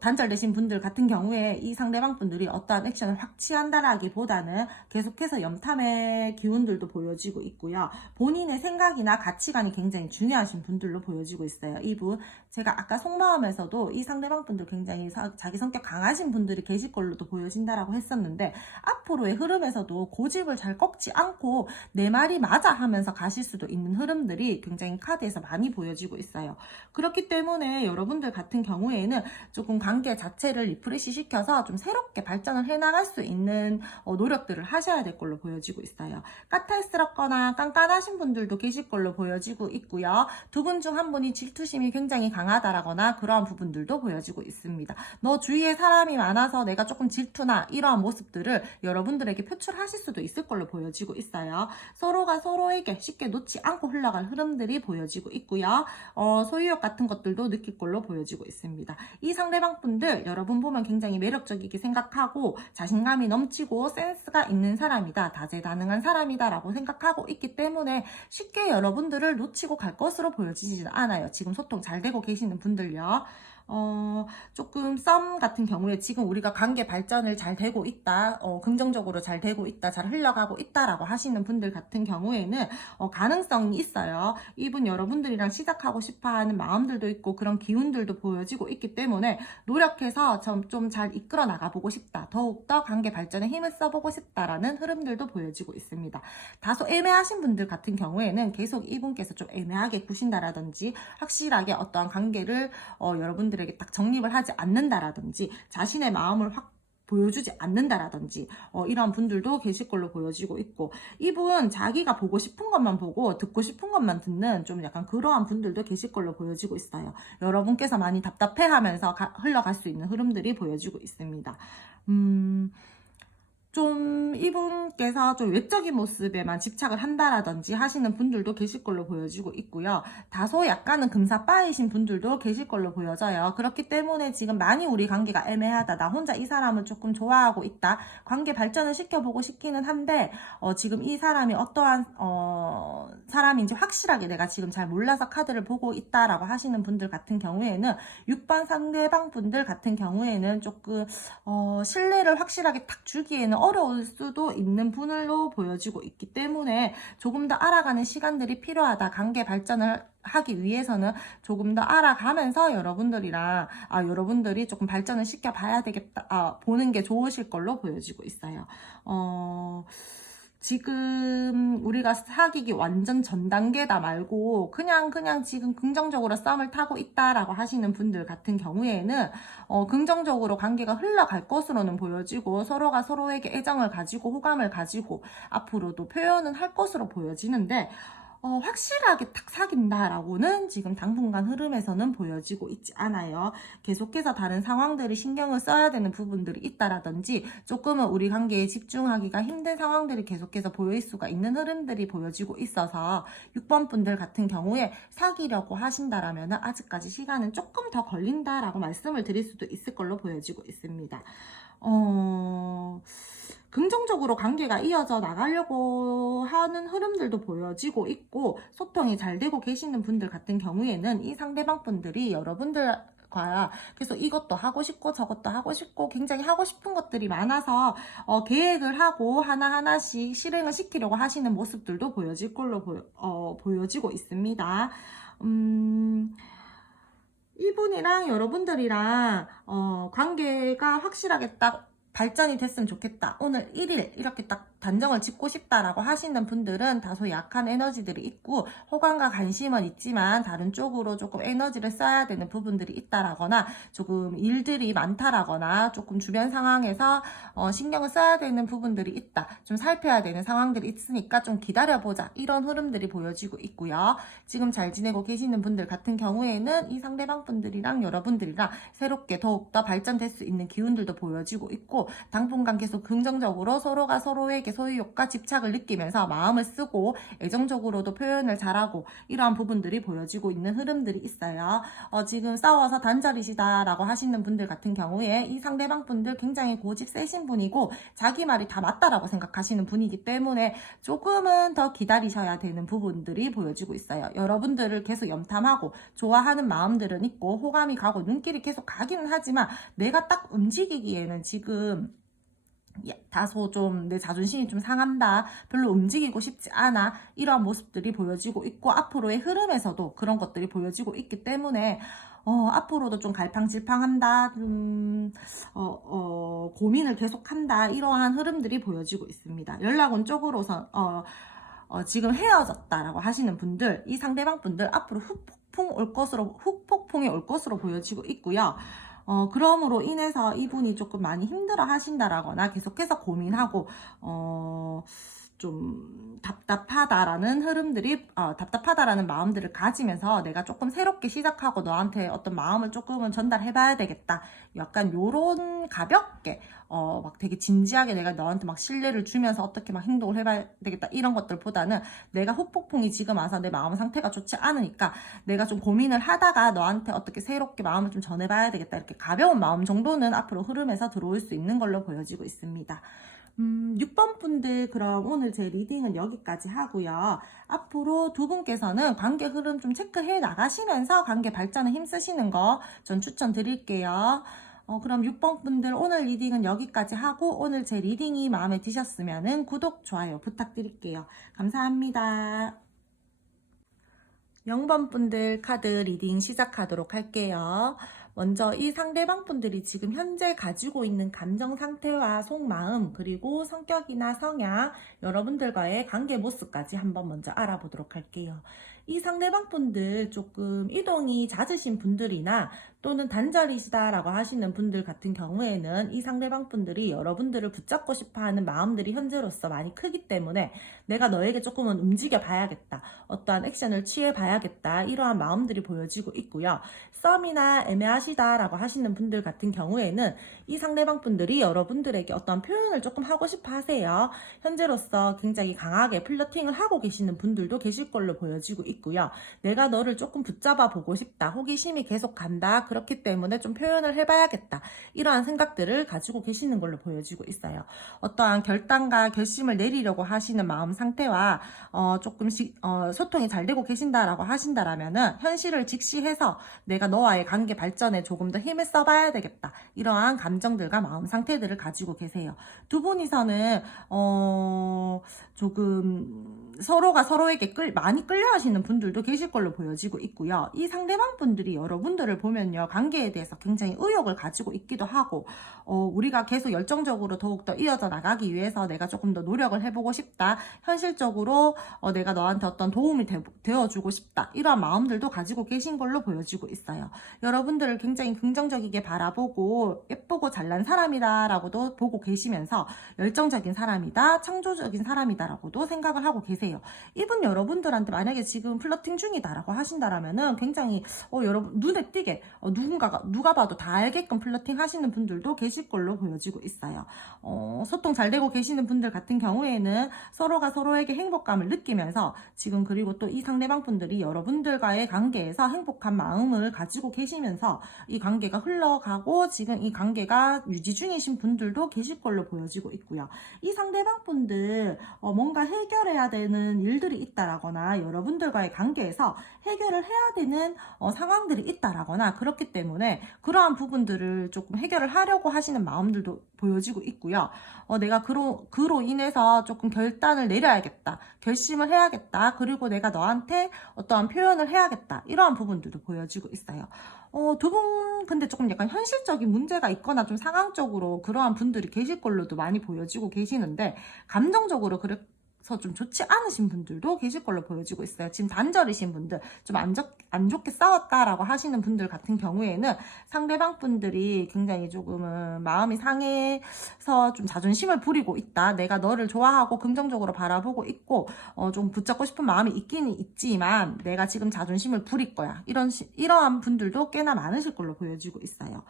단절되신 분들 같은 경우에 이 상대방 분들이 어떠한 액션을 확 취한다라기보다는 계속해서 염탐의 기운들도 보여지고 있고요. 본인의 생각이나 가치관이 굉장히 중요하신 분들로 보여지고 있어요. 이분 제가 아까 속마음에서도 이 상대방 분들 굉장히 자기 성격 강하신 분들이 계실 걸로도 보여진다라고 했었는데, 앞으로의 흐름에서도 고집을 잘 꺾지 않고 내 말이 맞아 하면서 가실 수도 있는 흐름들이 굉장히 카드에서 많이 보여지고 있어요. 그렇기 때문에 여러분들 같은 경우에는 조금 관계 자체를 리프레시 시켜서 좀 새롭게 발전을 해나갈 수 있는 노력들을 하셔야 될 걸로 보여지고 있어요. 까탈스럽거나 깐깐하신 분들도 계실 걸로 보여지고 있고요. 두 분 중 한 분이 질투심이 굉장히 강하다라거나 그러한 부분들도 보여지고 있습니다. 너 주위에 사람이 많아서 내가 조금 질투나 이러한 모습들을 여러분들에게 표출하실 수도 있을 걸로 보여지고 있어요. 서로가 서로에게 쉽게 놓지 않고 흘러갈 흐름들이 보여지고 있고요. 소유욕 같은 것들도 느낄 걸로 보여지고 있습니다. 이 상대방 분들 여러분 보면 굉장히 매력적이게 생각하고 자신감이 넘치고 센스가 있는 사람이다, 다재다능한 사람이다 라고 생각하고 있기 때문에 쉽게 여러분들을 놓치고 갈 것으로 보여지지는 않아요. 지금 소통 잘 되고 계시는 분들요. 조금 썸 같은 경우에 지금 우리가 관계 발전을 잘 되고 있다, 긍정적으로 잘 되고 있다, 잘 흘러가고 있다라고 하시는 분들 같은 경우에는 가능성이 있어요. 이분 여러분들이랑 시작하고 싶어하는 마음들도 있고 그런 기운들도 보여지고 있기 때문에 노력해서 좀 잘 이끌어 나가보고 싶다, 더욱더 관계 발전에 힘을 써보고 싶다라는 흐름들도 보여지고 있습니다. 다소 애매하신 분들 같은 경우에는 계속 이분께서 좀 애매하게 구신다라든지 확실하게 어떠한 관계를 여러분들에게 딱 정립을 하지 않는다라든지 자신의 마음을 확 보여주지 않는다라든지 이런 분들도 계실 걸로 보여지고 있고, 이분 자기가 보고 싶은 것만 보고 듣고 싶은 것만 듣는 좀 약간 그러한 분들도 계실 걸로 보여지고 있어요. 여러분께서 많이 답답해하면서 흘러갈 수 있는 흐름들이 보여지고 있습니다. 좀 이분께서 좀 외적인 모습에만 집착을 한다라든지 하시는 분들도 계실 걸로 보여지고 있고요. 다소 약간은 금사빠이신 분들도 계실 걸로 보여져요. 그렇기 때문에 지금 많이 우리 관계가 애매하다, 나 혼자 이 사람을 조금 좋아하고 있다, 관계 발전을 시켜보고 싶기는 한데 지금 이 사람이 어떠한 사람인지 확실하게 내가 지금 잘 몰라서 카드를 보고 있다라고 하시는 분들 같은 경우에는 6번 상대방 분들 같은 경우에는 조금 신뢰를 확실하게 딱 주기에는 어려울 수도 있는 분으로 보여지고 있기 때문에 조금 더 알아가는 시간들이 필요하다, 관계 발전을 하기 위해서는 조금 더 알아가면서 여러분들이 조금 발전을 시켜봐야 되겠다, 보는 게 좋으실 걸로 보여지고 있어요. 지금 우리가 사귀기 완전 전 단계다 말고 그냥 지금 긍정적으로 썸을 타고 있다라고 하시는 분들 같은 경우에는 긍정적으로 관계가 흘러갈 것으로는 보여지고 서로가 서로에게 애정을 가지고 호감을 가지고 앞으로도 표현은 할 것으로 보여지는데 확실하게 딱 사귄다라고는 지금 당분간 흐름에서는 보여지고 있지 않아요. 계속해서 다른 상황들이 신경을 써야 되는 부분들이 있다라든지 조금은 우리 관계에 집중하기가 힘든 상황들이 계속해서 보일 수가 있는 흐름들이 보여지고 있어서 6번 분들 같은 경우에 사귀려고 하신다라면 아직까지 시간은 조금 더 걸린다라고 말씀을 드릴 수도 있을 걸로 보여지고 있습니다. 긍정적으로 관계가 이어져 나가려고 하는 흐름들도 보여지고 있고, 소통이 잘 되고 계시는 분들 같은 경우에는 이 상대방 분들이 여러분들 그래서 이것도 하고 싶고 저것도 하고 싶고 굉장히 하고 싶은 것들이 많아서 계획을 하고 하나하나씩 실행을 시키려고 하시는 모습들도 보여질 걸로 보여지고 있습니다. 이분이랑 여러분들이랑 관계가 확실하게 딱 발전이 됐으면 좋겠다, 오늘 1일 이렇게 딱 단정을 짓고 싶다라고 하시는 분들은 다소 약한 에너지들이 있고 호감과 관심은 있지만 다른 쪽으로 조금 에너지를 써야 되는 부분들이 있다라거나 조금 일들이 많다라거나 조금 주변 상황에서 신경을 써야 되는 부분들이 있다, 좀 살펴야 되는 상황들이 있으니까 좀 기다려보자, 이런 흐름들이 보여지고 있고요. 지금 잘 지내고 계시는 분들 같은 경우에는 이 상대방 분들이랑 여러분들이랑 새롭게 더욱더 발전될 수 있는 기운들도 보여지고 있고, 당분간 계속 긍정적으로 서로가 서로에게 소유욕과 집착을 느끼면서 마음을 쓰고 애정적으로도 표현을 잘하고 이러한 부분들이 보여지고 있는 흐름들이 있어요. 지금 싸워서 단절이시다라고 하시는 분들 같은 경우에 이 상대방 분들 굉장히 고집 세신 분이고 자기 말이 다 맞다라고 생각하시는 분이기 때문에 조금은 더 기다리셔야 되는 부분들이 보여지고 있어요. 여러분들을 계속 염탐하고 좋아하는 마음들은 있고 호감이 가고 눈길이 계속 가기는 하지만 내가 딱 움직이기에는 지금 다소 좀 내 자존심이 좀 상한다, 별로 움직이고 싶지 않아, 이러한 모습들이 보여지고 있고 앞으로의 흐름에서도 그런 것들이 보여지고 있기 때문에 앞으로도 좀 갈팡질팡한다, 고민을 계속한다, 이러한 흐름들이 보여지고 있습니다. 연락운 쪽으로선 지금 헤어졌다라고 하시는 분들, 이 상대방 분들 앞으로 후폭풍이 올 것으로 보여지고 있고요. 그럼으로 인해서 이분이 조금 많이 힘들어 하신다라거나 계속해서 고민하고, 좀 답답하다라는 흐름들이, 답답하다라는 마음들을 가지면서 내가 조금 새롭게 시작하고 너한테 어떤 마음을 조금은 전달해봐야 되겠다. 약간 요런 가볍게, 막 되게 진지하게 내가 너한테 막 신뢰를 주면서 어떻게 막 행동을 해봐야 되겠다, 이런 것들보다는 내가 후폭풍이 지금 와서 내 마음 상태가 좋지 않으니까 내가 좀 고민을 하다가 너한테 어떻게 새롭게 마음을 좀 전해봐야 되겠다, 이렇게 가벼운 마음 정도는 앞으로 흐름에서 들어올 수 있는 걸로 보여지고 있습니다. 6번 분들, 그럼 오늘 제 리딩은 여기까지 하고요. 앞으로 두 분께서는 관계 흐름 좀 체크해 나가시면서 관계 발전에 힘쓰시는 거 전 추천드릴게요. 그럼 6번 분들 오늘 리딩은 여기까지 하고, 오늘 제 리딩이 마음에 드셨으면 구독, 좋아요 부탁드릴게요. 감사합니다. 0번 분들 카드 리딩 시작하도록 할게요. 먼저 이 상대방 분들이 지금 현재 가지고 있는 감정 상태와 속마음, 그리고 성격이나 성향, 여러분들과의 관계 모습까지 한번 먼저 알아보도록 할게요. 이 상대방 분들 조금 이동이 잦으신 분들이나 또는 단절이시다라고 하시는 분들 같은 경우에는 이 상대방 분들이 여러분들을 붙잡고 싶어하는 마음들이 현재로서 많이 크기 때문에 내가 너에게 조금은 움직여 봐야겠다, 어떠한 액션을 취해 봐야겠다, 이러한 마음들이 보여지고 있고요. 썸이나 애매하시다라고 하시는 분들 같은 경우에는 이 상대방 분들이 여러분들에게 어떤 표현을 조금 하고 싶어 하세요. 현재로서 굉장히 강하게 플러팅을 하고 계시는 분들도 계실 걸로 보여지고 있고요. 내가 너를 조금 붙잡아 보고 싶다, 호기심이 계속 간다, 그렇기 때문에 좀 표현을 해봐야겠다, 이러한 생각들을 가지고 계시는 걸로 보여지고 있어요. 어떠한 결단과 결심을 내리려고 하시는 마음 상태와 조금씩 소통이 잘 되고 계신다라고 하신다라면은 현실을 직시해서 내가 너와의 관계 발전에 조금 더 힘을 써봐야 되겠다, 이러한 감정들과 마음 상태들을 가지고 계세요. 두 분이서는 조금 서로가 서로에게 많이 끌려 하시는 분들도 계실 걸로 보여지고 있고요. 이 상대방 분들이 여러분들을 보면요, 관계에 대해서 굉장히 의욕을 가지고 있기도 하고, 우리가 계속 열정적으로 더욱더 이어져 나가기 위해서 내가 조금 더 노력을 해보고 싶다, 현실적으로 내가 너한테 어떤 도움이 되어주고 싶다, 이러한 마음들도 가지고 계신 걸로 보여지고 있어요. 여러분들을 굉장히 긍정적이게 바라보고 예쁘고 잘난 사람이다 라고도 보고 계시면서 열정적인 사람이다, 창조적인 사람이다 라고도 생각을 하고 계세요. 이분 여러분들한테 만약에 지금 플러팅 중이다라고 하신다라면은 굉장히 여러분 눈에 띄게 누가 봐도 다 알게끔 플러팅 하시는 분들도 계실 걸로 보여지고 있어요. 소통 잘 되고 계시는 분들 같은 경우에는 서로가 서로에게 행복감을 느끼면서 지금, 그리고 또 이 상대방 분들이 여러분들과의 관계에서 행복한 마음을 가지고 계시면서 이 관계가 흘러가고 지금 이 관계가 유지 중이신 분들도 계실 걸로 보여지고 있고요. 이 상대방 분들 뭔가 해결해야 되는 일들이 있다라거나 여러분들과의 관계에서 해결을 해야 되는 상황들이 있다라거나 그렇기 때문에 그러한 부분들을 조금 해결을 하려고 하시는 마음들도 보여지고 있고요. 내가 그로 인해서 조금 결단을 내려야겠다, 결심을 해야겠다, 그리고 내가 너한테 어떠한 표현을 해야겠다, 이러한 부분들도 보여지고 있어요. 두 분 근데 조금 약간 현실적인 문제가 있거나 좀 상황적으로 그러한 분들이 계실 걸로도 많이 보여지고 계시는데, 감정적으로 그래서 좀 좋지 않으신 분들도 계실 걸로 보여지고 있어요. 지금 단절이신 분들, 좀 안 좋게 싸웠다라고 하시는 분들 같은 경우에는 상대방 분들이 굉장히 조금은 마음이 상해서 좀 자존심을 부리고 있다, 내가 너를 좋아하고 긍정적으로 바라보고 있고 좀 붙잡고 싶은 마음이 있긴 있지만 내가 지금 자존심을 부릴 거야, 이러한 분들도 꽤나 많으실 걸로 보여지고 있어요.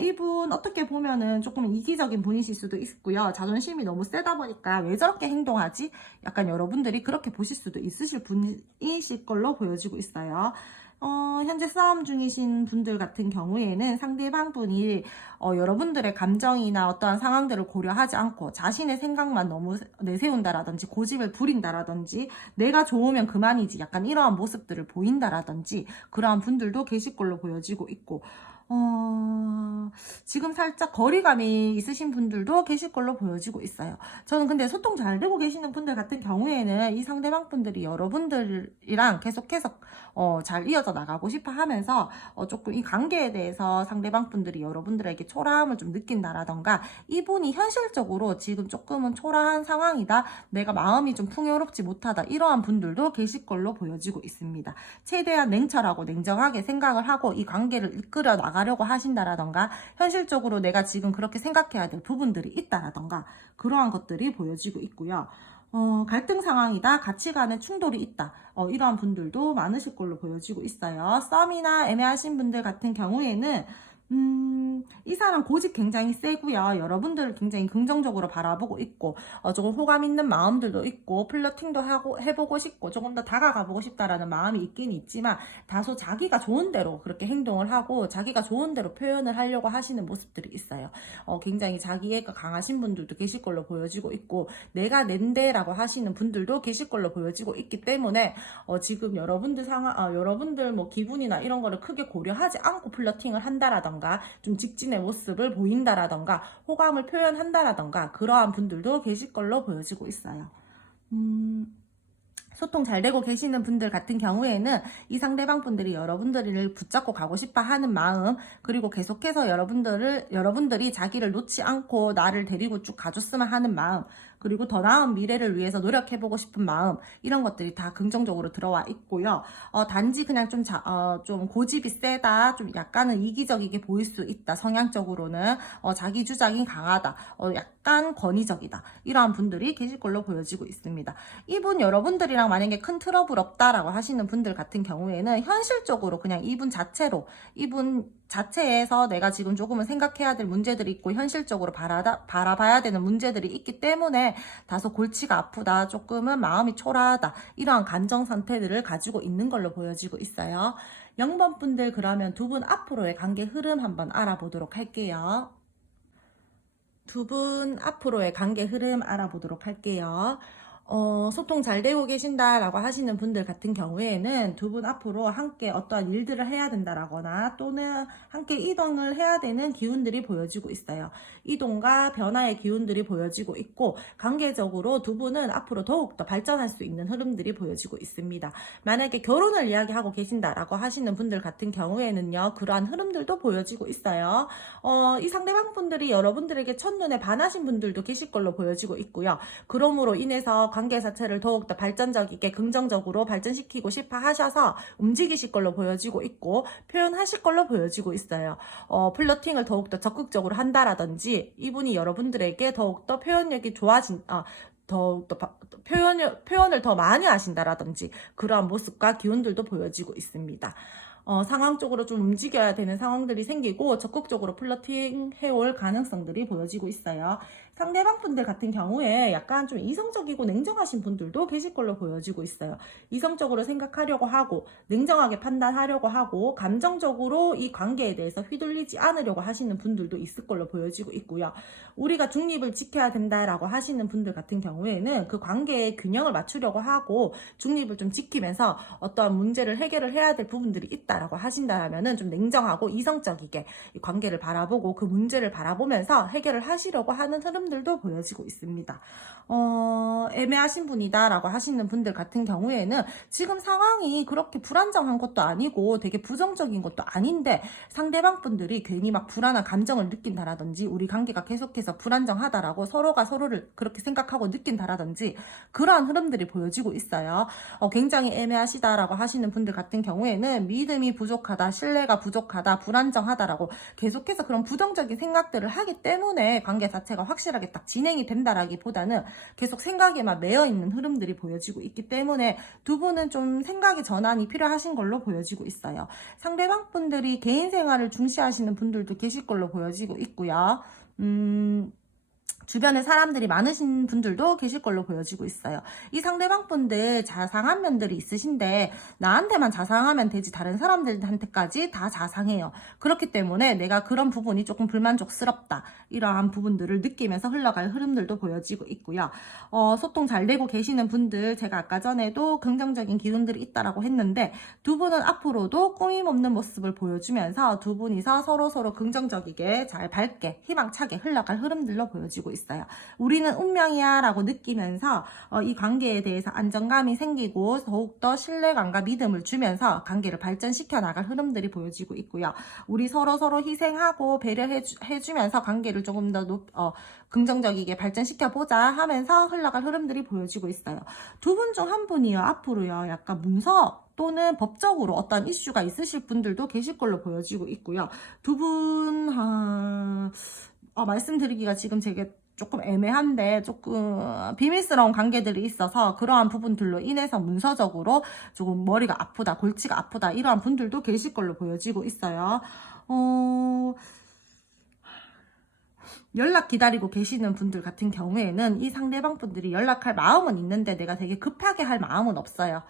이분 어떻게 보면은 조금 이기적인 분이실 수도 있고요. 자존심이 너무 세다 보니까 왜 저렇게 행동하지? 약간 여러분들이 그렇게 보실 수도 있으실 분이실 걸로 보여지고 있어요. 현재 싸움 중이신 분들 같은 경우에는 상대방 분이 여러분들의 감정이나 어떠한 상황들을 고려하지 않고 자신의 생각만 너무 내세운다라든지 고집을 부린다라든지 내가 좋으면 그만이지 약간 이러한 모습들을 보인다라든지 그러한 분들도 계실 걸로 보여지고 있고 지금 살짝 거리감이 있으신 분들도 계실 걸로 보여지고 있어요. 저는 근데 소통 잘 되고 계시는 분들 같은 경우에는 이 상대방 분들이 여러분들이랑 계속해서 잘 이어져 나가고 싶어 하면서 조금 이 관계에 대해서 상대방 분들이 여러분들에게 초라함을 좀 느낀다라던가 이분이 현실적으로 지금 조금은 초라한 상황이다. 내가 마음이 좀 풍요롭지 못하다. 이러한 분들도 계실 걸로 보여지고 있습니다. 최대한 냉철하고 냉정하게 생각을 하고 이 관계를 이끌어 나가려고 하신다라던가 현실적으로 내가 지금 그렇게 생각해야 될 부분들이 있다라던가 그러한 것들이 보여지고 있고요. 갈등 상황이다. 가치관의 충돌이 있다. 이러한 분들도 많으실 걸로 보여지고 있어요. 썸이나 애매하신 분들 같은 경우에는 이 사람 고집 굉장히 세고요. 여러분들을 굉장히 긍정적으로 바라보고 있고 조금 호감 있는 마음들도 있고 플러팅도 하고 해보고 싶고 조금 더 다가가보고 싶다라는 마음이 있긴 있지만 다소 자기가 좋은 대로 그렇게 행동을 하고 자기가 좋은 대로 표현을 하려고 하시는 모습들이 있어요. 굉장히 자기애가 강하신 분들도 계실 걸로 보여지고 있고 내가 낸데라고 하시는 분들도 계실 걸로 보여지고 있기 때문에 지금 여러분들 뭐 기분이나 이런 거를 크게 고려하지 않고 플러팅을 한다라던가 좀 직진의 모습을 보인다라던가 호감을 표현한다라던가 그러한 분들도 계실 걸로 보여지고 있어요. 소통 잘 되고 계시는 분들 같은 경우에는 이 상대방 분들이 여러분들을 붙잡고 가고 싶어 하는 마음 그리고 계속해서 여러분들이 자기를 놓지 않고 나를 데리고 쭉 가줬으면 하는 마음 그리고 더 나은 미래를 위해서 노력해보고 싶은 마음 이런 것들이 다 긍정적으로 들어와 있고요. 단지 그냥 좀 고집이 세다 좀 약간은 이기적이게 보일 수 있다. 성향적으로는 자기 주장이 강하다. 약간 권위적이다. 이러한 분들이 계실 걸로 보여지고 있습니다. 이분 여러분들이랑 만약에 큰 트러블 없다라고 하시는 분들 같은 경우에는 현실적으로 그냥 이분 자체에서 내가 지금 조금은 생각해야 될 문제들이 있고 현실적으로 바라봐야 되는 문제들이 있기 때문에 다소 골치가 아프다 조금은 마음이 초라하다 이러한 감정 상태들을 가지고 있는 걸로 보여지고 있어요. 0번 분들 그러면 두 분 앞으로의 관계 흐름 한번 알아보도록 할게요. 두 분 앞으로의 관계 흐름 알아보도록 할게요. 소통 잘 되고 계신다라고 하시는 분들 같은 경우에는 두 분 앞으로 함께 어떠한 일들을 해야 된다라거나 또는 함께 이동을 해야 되는 기운들이 보여지고 있어요. 이동과 변화의 기운들이 보여지고 있고 관계적으로 두 분은 앞으로 더욱더 발전할 수 있는 흐름들이 보여지고 있습니다. 만약에 결혼을 이야기하고 계신다라고 하시는 분들 같은 경우에는요. 그러한 흐름들도 보여지고 있어요. 이 상대방 분들이 여러분들에게 첫눈에 반하신 분들도 계실 걸로 보여지고 있고요. 그러므로 인해서 관계 자체를 더욱더 발전적이게 긍정적으로 발전시키고 싶어 하셔서 움직이실 걸로 보여지고 있고 표현하실 걸로 보여지고 있어요. 플러팅을 더욱더 적극적으로 한다라든지 이분이 여러분들에게 더욱더 표현력이 더욱더 표현을 더 많이 하신다라든지 그러한 모습과 기운들도 보여지고 있습니다. 상황적으로 좀 움직여야 되는 상황들이 생기고 적극적으로 플러팅 해올 가능성들이 보여지고 있어요. 상대방 분들 같은 경우에 약간 좀 이성적이고 냉정하신 분들도 계실 걸로 보여지고 있어요. 이성적으로 생각하려고 하고 냉정하게 판단하려고 하고 감정적으로 이 관계에 대해서 휘둘리지 않으려고 하시는 분들도 있을 걸로 보여지고 있고요. 우리가 중립을 지켜야 된다라고 하시는 분들 같은 경우에는 그 관계의 균형을 맞추려고 하고 중립을 좀 지키면서 어떠한 문제를 해결을 해야 될 부분들이 있다라고 하신다면은 좀 냉정하고 이성적이게 이 관계를 바라보고 그 문제를 바라보면서 해결을 하시려고 하는 흐름들도 보여지고 있습니다. 애매하신 분이다라고 하시는 분들 같은 경우에는 지금 상황이 그렇게 불안정한 것도 아니고 되게 부정적인 것도 아닌데 상대방 분들이 괜히 막 불안한 감정을 느낀다라든지 우리 관계가 계속해서 불안정하다라고 서로가 서로를 그렇게 생각하고 느낀다라든지 그러한 흐름들이 보여지고 있어요. 굉장히 애매하시다라고 하시는 분들 같은 경우에는 믿음이 부족하다, 신뢰가 부족하다, 불안정하다라고 계속해서 그런 부정적인 생각들을 하기 때문에 관계 자체가 확실하게 확실하게 딱 진행이 된다라기보다는 계속 생각에만 매여 있는 흐름들이 보여지고 있기 때문에 두 분은 좀 생각의 전환이 필요하신 걸로 보여지고 있어요. 상대방 분들이 개인 생활을 중시하시는 분들도 계실 걸로 보여지고 있고요. 주변에 사람들이 많으신 분들도 계실 걸로 보여지고 있어요. 이 상대방 분들 자상한 면들이 있으신데 나한테만 자상하면 되지 다른 사람들한테까지 다 자상해요. 그렇기 때문에 내가 그런 부분이 조금 불만족스럽다. 이러한 부분들을 느끼면서 흘러갈 흐름들도 보여지고 있고요. 소통 잘 되고 계시는 분들 제가 아까 전에도 긍정적인 기운들이 있다라고 했는데 두 분은 앞으로도 꾸밈 없는 모습을 보여주면서 두 분이서 서로 긍정적이게 잘 밝게 희망차게 흘러갈 흐름들로 보여지고 있어요. 우리는 운명이야 라고 느끼면서 이 관계에 대해서 안정감이 생기고 더욱더 신뢰감과 믿음을 주면서 관계를 발전시켜 나갈 흐름들이 보여지고 있고요. 우리 서로 희생하고 배려해주면서 관계를 조금 더 긍정적이게 발전시켜 보자 하면서 흘러갈 흐름들이 보여지고 있어요. 두 분 중 한 분이요 앞으로요 약간 문서 또는 법적으로 어떤 이슈가 있으실 분들도 계실 걸로 보여지고 있고요. 두 분 말씀드리기가 지금 제게 조금 애매한데 조금 비밀스러운 관계들이 있어서 그러한 부분들로 인해서 문서적으로 조금 머리가 아프다, 골치가 아프다 이러한 분들도 계실 걸로 보여지고 있어요. 연락 기다리고 계시는 분들 같은 경우에는 이 상대방 분들이 연락할 마음은 있는데 내가 되게 급하게 할 마음은 없어요.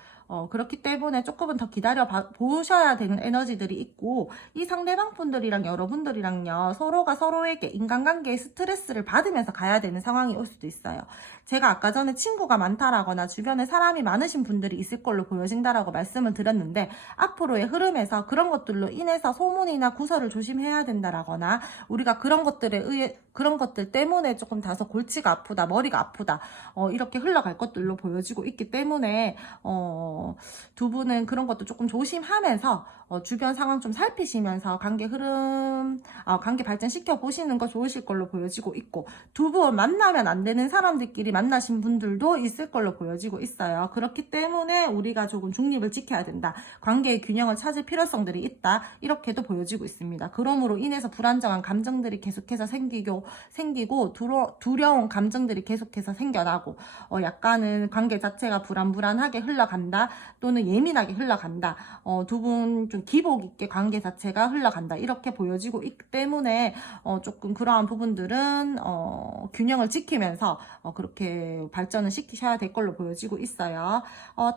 그렇기 때문에 조금은 더 기다려 보셔야 되는 에너지들이 있고 이 상대방 분들이랑 여러분들이랑요 서로가 서로에게 인간관계에 스트레스를 받으면서 가야 되는 상황이 올 수도 있어요. 제가 아까 전에 친구가 많다라거나 주변에 사람이 많으신 분들이 있을 걸로 보여진다라고 말씀을 드렸는데 앞으로의 흐름에서 그런 것들로 인해서 소문이나 구설을 조심해야 된다라거나 우리가 그런 것들 때문에 조금 다소 골치가 아프다, 머리가 아프다 이렇게 흘러갈 것들로 보여지고 있기 때문에 두 분은 그런 것도 조금 조심하면서 주변 상황 좀 살피시면서 관계 흐름, 관계 발전시켜 보시는 거 좋으실 걸로 보여지고 있고 두 분 만나면 안 되는 사람들끼리 만나신 분들도 있을 걸로 보여지고 있어요. 그렇기 때문에 우리가 조금 중립을 지켜야 된다. 관계의 균형을 찾을 필요성들이 있다. 이렇게도 보여지고 있습니다. 그러므로 인해서 불안정한 감정들이 계속해서 생기고 두려운 감정들이 계속해서 생겨나고 약간은 관계 자체가 불안불안하게 흘러간다 또는 예민하게 흘러간다 두 분 좀 기복 있게 관계 자체가 흘러간다 이렇게 보여지고 있기 때문에 조금 그러한 부분들은 균형을 지키면서 그렇게 발전을 시키셔야 될 걸로 보여지고 있어요.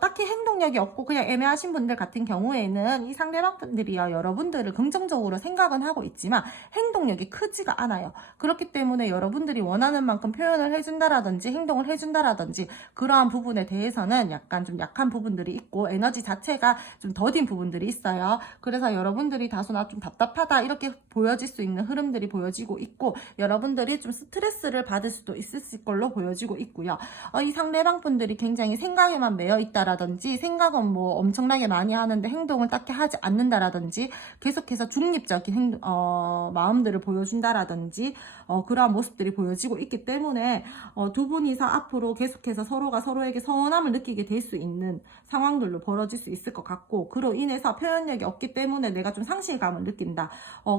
딱히 행동력이 없고 그냥 애매하신 분들 같은 경우에는 이 상대방 분들이요 여러분들을 긍정적으로 생각은 하고 있지만 행동력이 크지가 않아요. 그렇기 때문에 여러분들이 원하는 만큼 표현을 해준다라든지 행동을 해준다라든지 그러한 부분에 대해서는 약간 좀 약한 부분들이 있고 에너지 자체가 좀 더딘 부분들이 있어요. 그래서 여러분들이 다소 나 좀 답답하다 이렇게 보여질 수 있는 흐름들이 보여지고 있고 여러분들이 좀 스트레스를 받을 수도 있을 걸로 보여지고 있고요. 이 상대방 분들이 굉장히 생각에만 매여 있다라든지 생각은 뭐 엄청나게 많이 하는데 행동을 딱히 하지 않는다라든지 계속해서 중립적인 마음들을 보여준다라든지 그러한 모습들이 보여지고 있기 때문에 두 분이서 앞으로 계속해서 서로가 서로에게 서운함을 느끼게 될 수 있는 상황들로 벌어질 수 있을 것 같고 그로 인해서 표현력이 없기 때문에 내가 좀 상실감을 느낀다.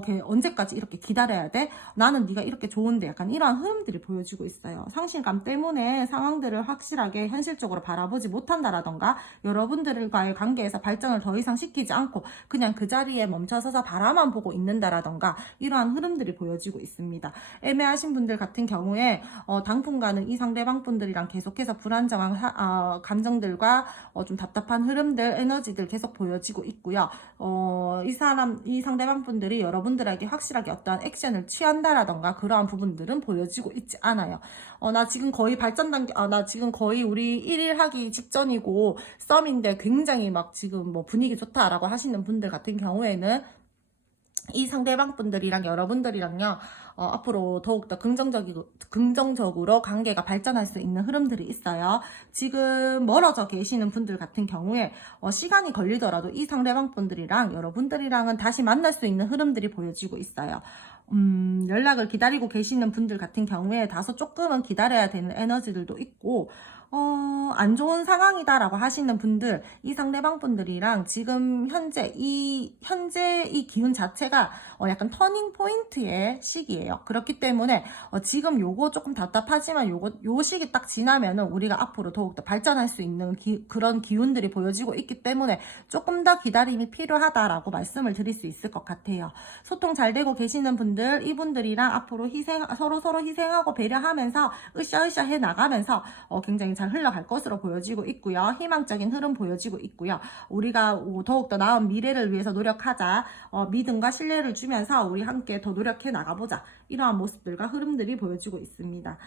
걔 언제까지 이렇게 기다려야 돼? 나는 네가 이렇게 좋은데 약간 이러한 흐름들이 보여지고 있어요. 상실감 때문에 상황들을 확실하게 현실적으로 바라보지 못한다라던가 여러분들과의 관계에서 발전을 더 이상 시키지 않고 그냥 그 자리에 멈춰서서 바라만 보고 있는다라던가 이러한 흐름들이 보여지고 있습니다. 애매하신 분들 같은 경우에 당분간은 이 상대방 분들이랑 계속해서 불안정한 감정들과 좀 답답한 흐름들, 에너지들 계속 보여지고 있고요. 이 상대방 분들이 여러분들에게 확실하게 어떠한 액션을 취한다라던가 그러한 부분들은 보여지고 있지 않아요. 나 지금 거의 발전 단계, 나 지금 거의 우리 1일 하기 직전이고 썸인데 굉장히 막 지금 뭐 분위기 좋다라고 하시는 분들 같은 경우에는 이 상대방 분들이랑 여러분들이랑요 앞으로 더욱더 긍정적으로 관계가 발전할 수 있는 흐름들이 있어요. 지금 멀어져 계시는 분들 같은 경우에 시간이 걸리더라도 이 상대방 분들이랑 여러분들이랑은 다시 만날 수 있는 흐름들이 보여지고 있어요. 연락을 기다리고 계시는 분들 같은 경우에 다소 조금은 기다려야 되는 에너지들도 있고 안 좋은 상황이다라고 하시는 분들, 이 상대방 분들이랑 지금 현재 이 기운 자체가 약간 터닝 포인트의 시기예요. 그렇기 때문에 지금 요거 조금 답답하지만 요 시기 딱 지나면은 우리가 앞으로 더욱더 발전할 수 있는 그런 기운들이 보여지고 있기 때문에 조금 더 기다림이 필요하다라고 말씀을 드릴 수 있을 것 같아요. 소통 잘 되고 계시는 분들, 이분들이랑 앞으로 서로 희생하고 배려하면서 으쌰으쌰 해 나가면서 굉장히 잘 흘러갈 것으로 보여지고 있고요. 희망적인 흐름 보여지고 있고요. 우리가 더욱더 나은 미래를 위해서 노력하자. 믿음과 신뢰를 주면서 우리 함께 더 노력해 나가보자. 이러한 모습들과 흐름들이 보여지고 있습니다.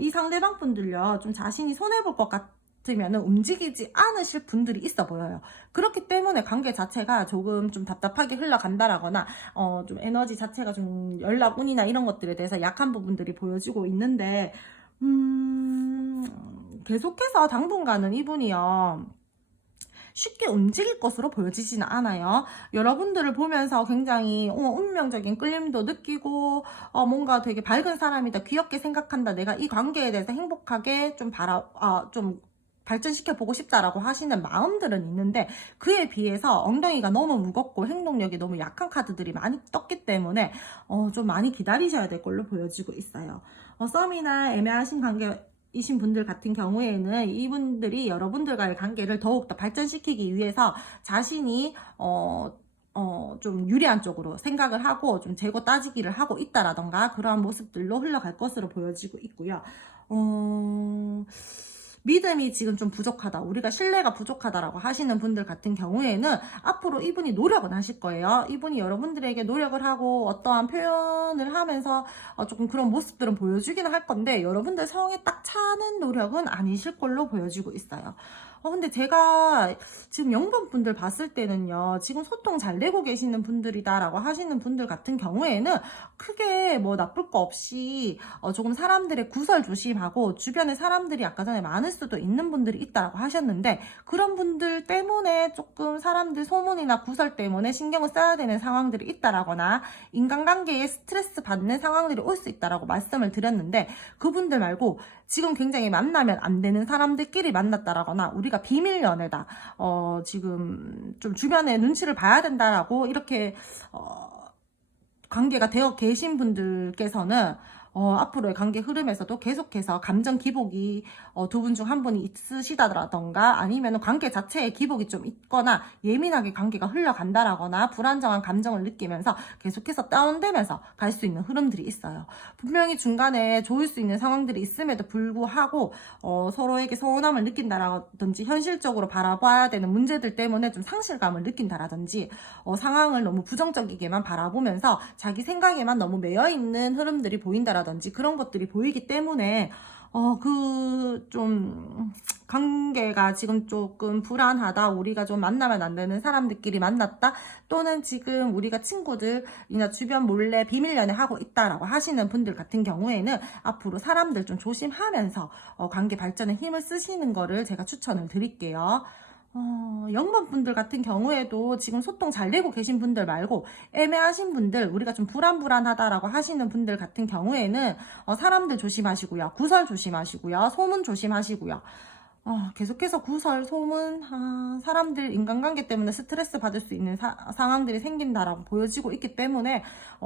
이 상대방 분들요, 좀 자신이 손해볼 것 같으면 움직이지 않으실 분들이 있어 보여요. 그렇기 때문에 관계 자체가 조금 좀 답답하게 흘러간다라거나 좀 에너지 자체가 좀 연락운이나 이런 것들에 대해서 약한 부분들이 보여지고 있는데 계속해서 당분간은 이분이요, 쉽게 움직일 것으로 보여지지는 않아요. 여러분들을 보면서 굉장히 운명적인 끌림도 느끼고 뭔가 되게 밝은 사람이다, 귀엽게 생각한다, 내가 이 관계에 대해서 행복하게 좀 발전시켜 보고 싶다라고 하시는 마음들은 있는데, 그에 비해서 엉덩이가 너무 무겁고 행동력이 너무 약한 카드들이 많이 떴기 때문에 좀 많이 기다리셔야 될 걸로 보여지고 있어요. 썸이나 애매하신 관계이신 분들 같은 경우에는 이분들이 여러분들과의 관계를 더욱더 발전시키기 위해서 자신이 좀 유리한 쪽으로 생각을 하고 좀 재고 따지기를 하고 있다라던가 그러한 모습들로 흘러갈 것으로 보여지고 있고요. 믿음이 지금 좀 부족하다, 우리가 신뢰가 부족하다라고 하시는 분들 같은 경우에는 앞으로 이분이 노력은 하실 거예요. 이분이 여러분들에게 노력을 하고 어떠한 표현을 하면서 조금 그런 모습들은 보여주기는 할 건데, 여러분들 성에 딱 차는 노력은 아니실 걸로 보여지고 있어요. 근데 제가 지금 0번 분들 봤을 때는요, 지금 소통 잘 되고 계시는 분들이다라고 하시는 분들 같은 경우에는 크게 뭐 나쁠 거 없이 조금 사람들의 구설 조심하고, 주변에 사람들이 아까 전에 많을 수도 있는 분들이 있다라고 하셨는데, 그런 분들 때문에 조금 사람들 소문이나 구설 때문에 신경을 써야 되는 상황들이 있다라거나 인간관계에 스트레스 받는 상황들이 올 수 있다라고 말씀을 드렸는데, 그분들 말고 지금 굉장히 만나면 안 되는 사람들끼리 만났다라거나 우리가 비밀 연애다, 지금 좀 주변에 눈치를 봐야 된다라고 이렇게 관계가 되어 계신 분들께서는 앞으로의 관계 흐름에서도 계속해서 감정 기복이 두 분 중 한 분이 있으시다던가, 아니면 관계 자체에 기복이 좀 있거나 예민하게 관계가 흘러간다라거나 불안정한 감정을 느끼면서 계속해서 다운되면서 갈 수 있는 흐름들이 있어요. 분명히 중간에 좋을 수 있는 상황들이 있음에도 불구하고 서로에게 서운함을 느낀다라든지 현실적으로 바라봐야 되는 문제들 때문에 좀 상실감을 느낀다라든지 상황을 너무 부정적이게만 바라보면서 자기 생각에만 너무 매여있는 흐름들이 보인다라든지 그런 것들이 보이기 때문에 좀 관계가 지금 조금 불안하다, 우리가 좀 만나면 안 되는 사람들끼리 만났다, 또는 지금 우리가 친구들이나 주변 몰래 비밀 연애하고 있다라고 하시는 분들 같은 경우에는 앞으로 사람들 좀 조심하면서 관계 발전에 힘을 쓰시는 거를 제가 추천을 드릴게요. 0번 분들 같은 경우에도 지금 소통 잘 되고 계신 분들 말고 애매하신 분들, 우리가 좀 불안하다라고 하시는 분들 같은 경우에는 사람들 조심하시고요, 구설 조심하시고요, 소문 조심하시고요. 계속해서 구설, 소문, 사람들 인간관계 때문에 스트레스 받을 수 있는 상황들이 생긴다라고 보여지고 있기 때문에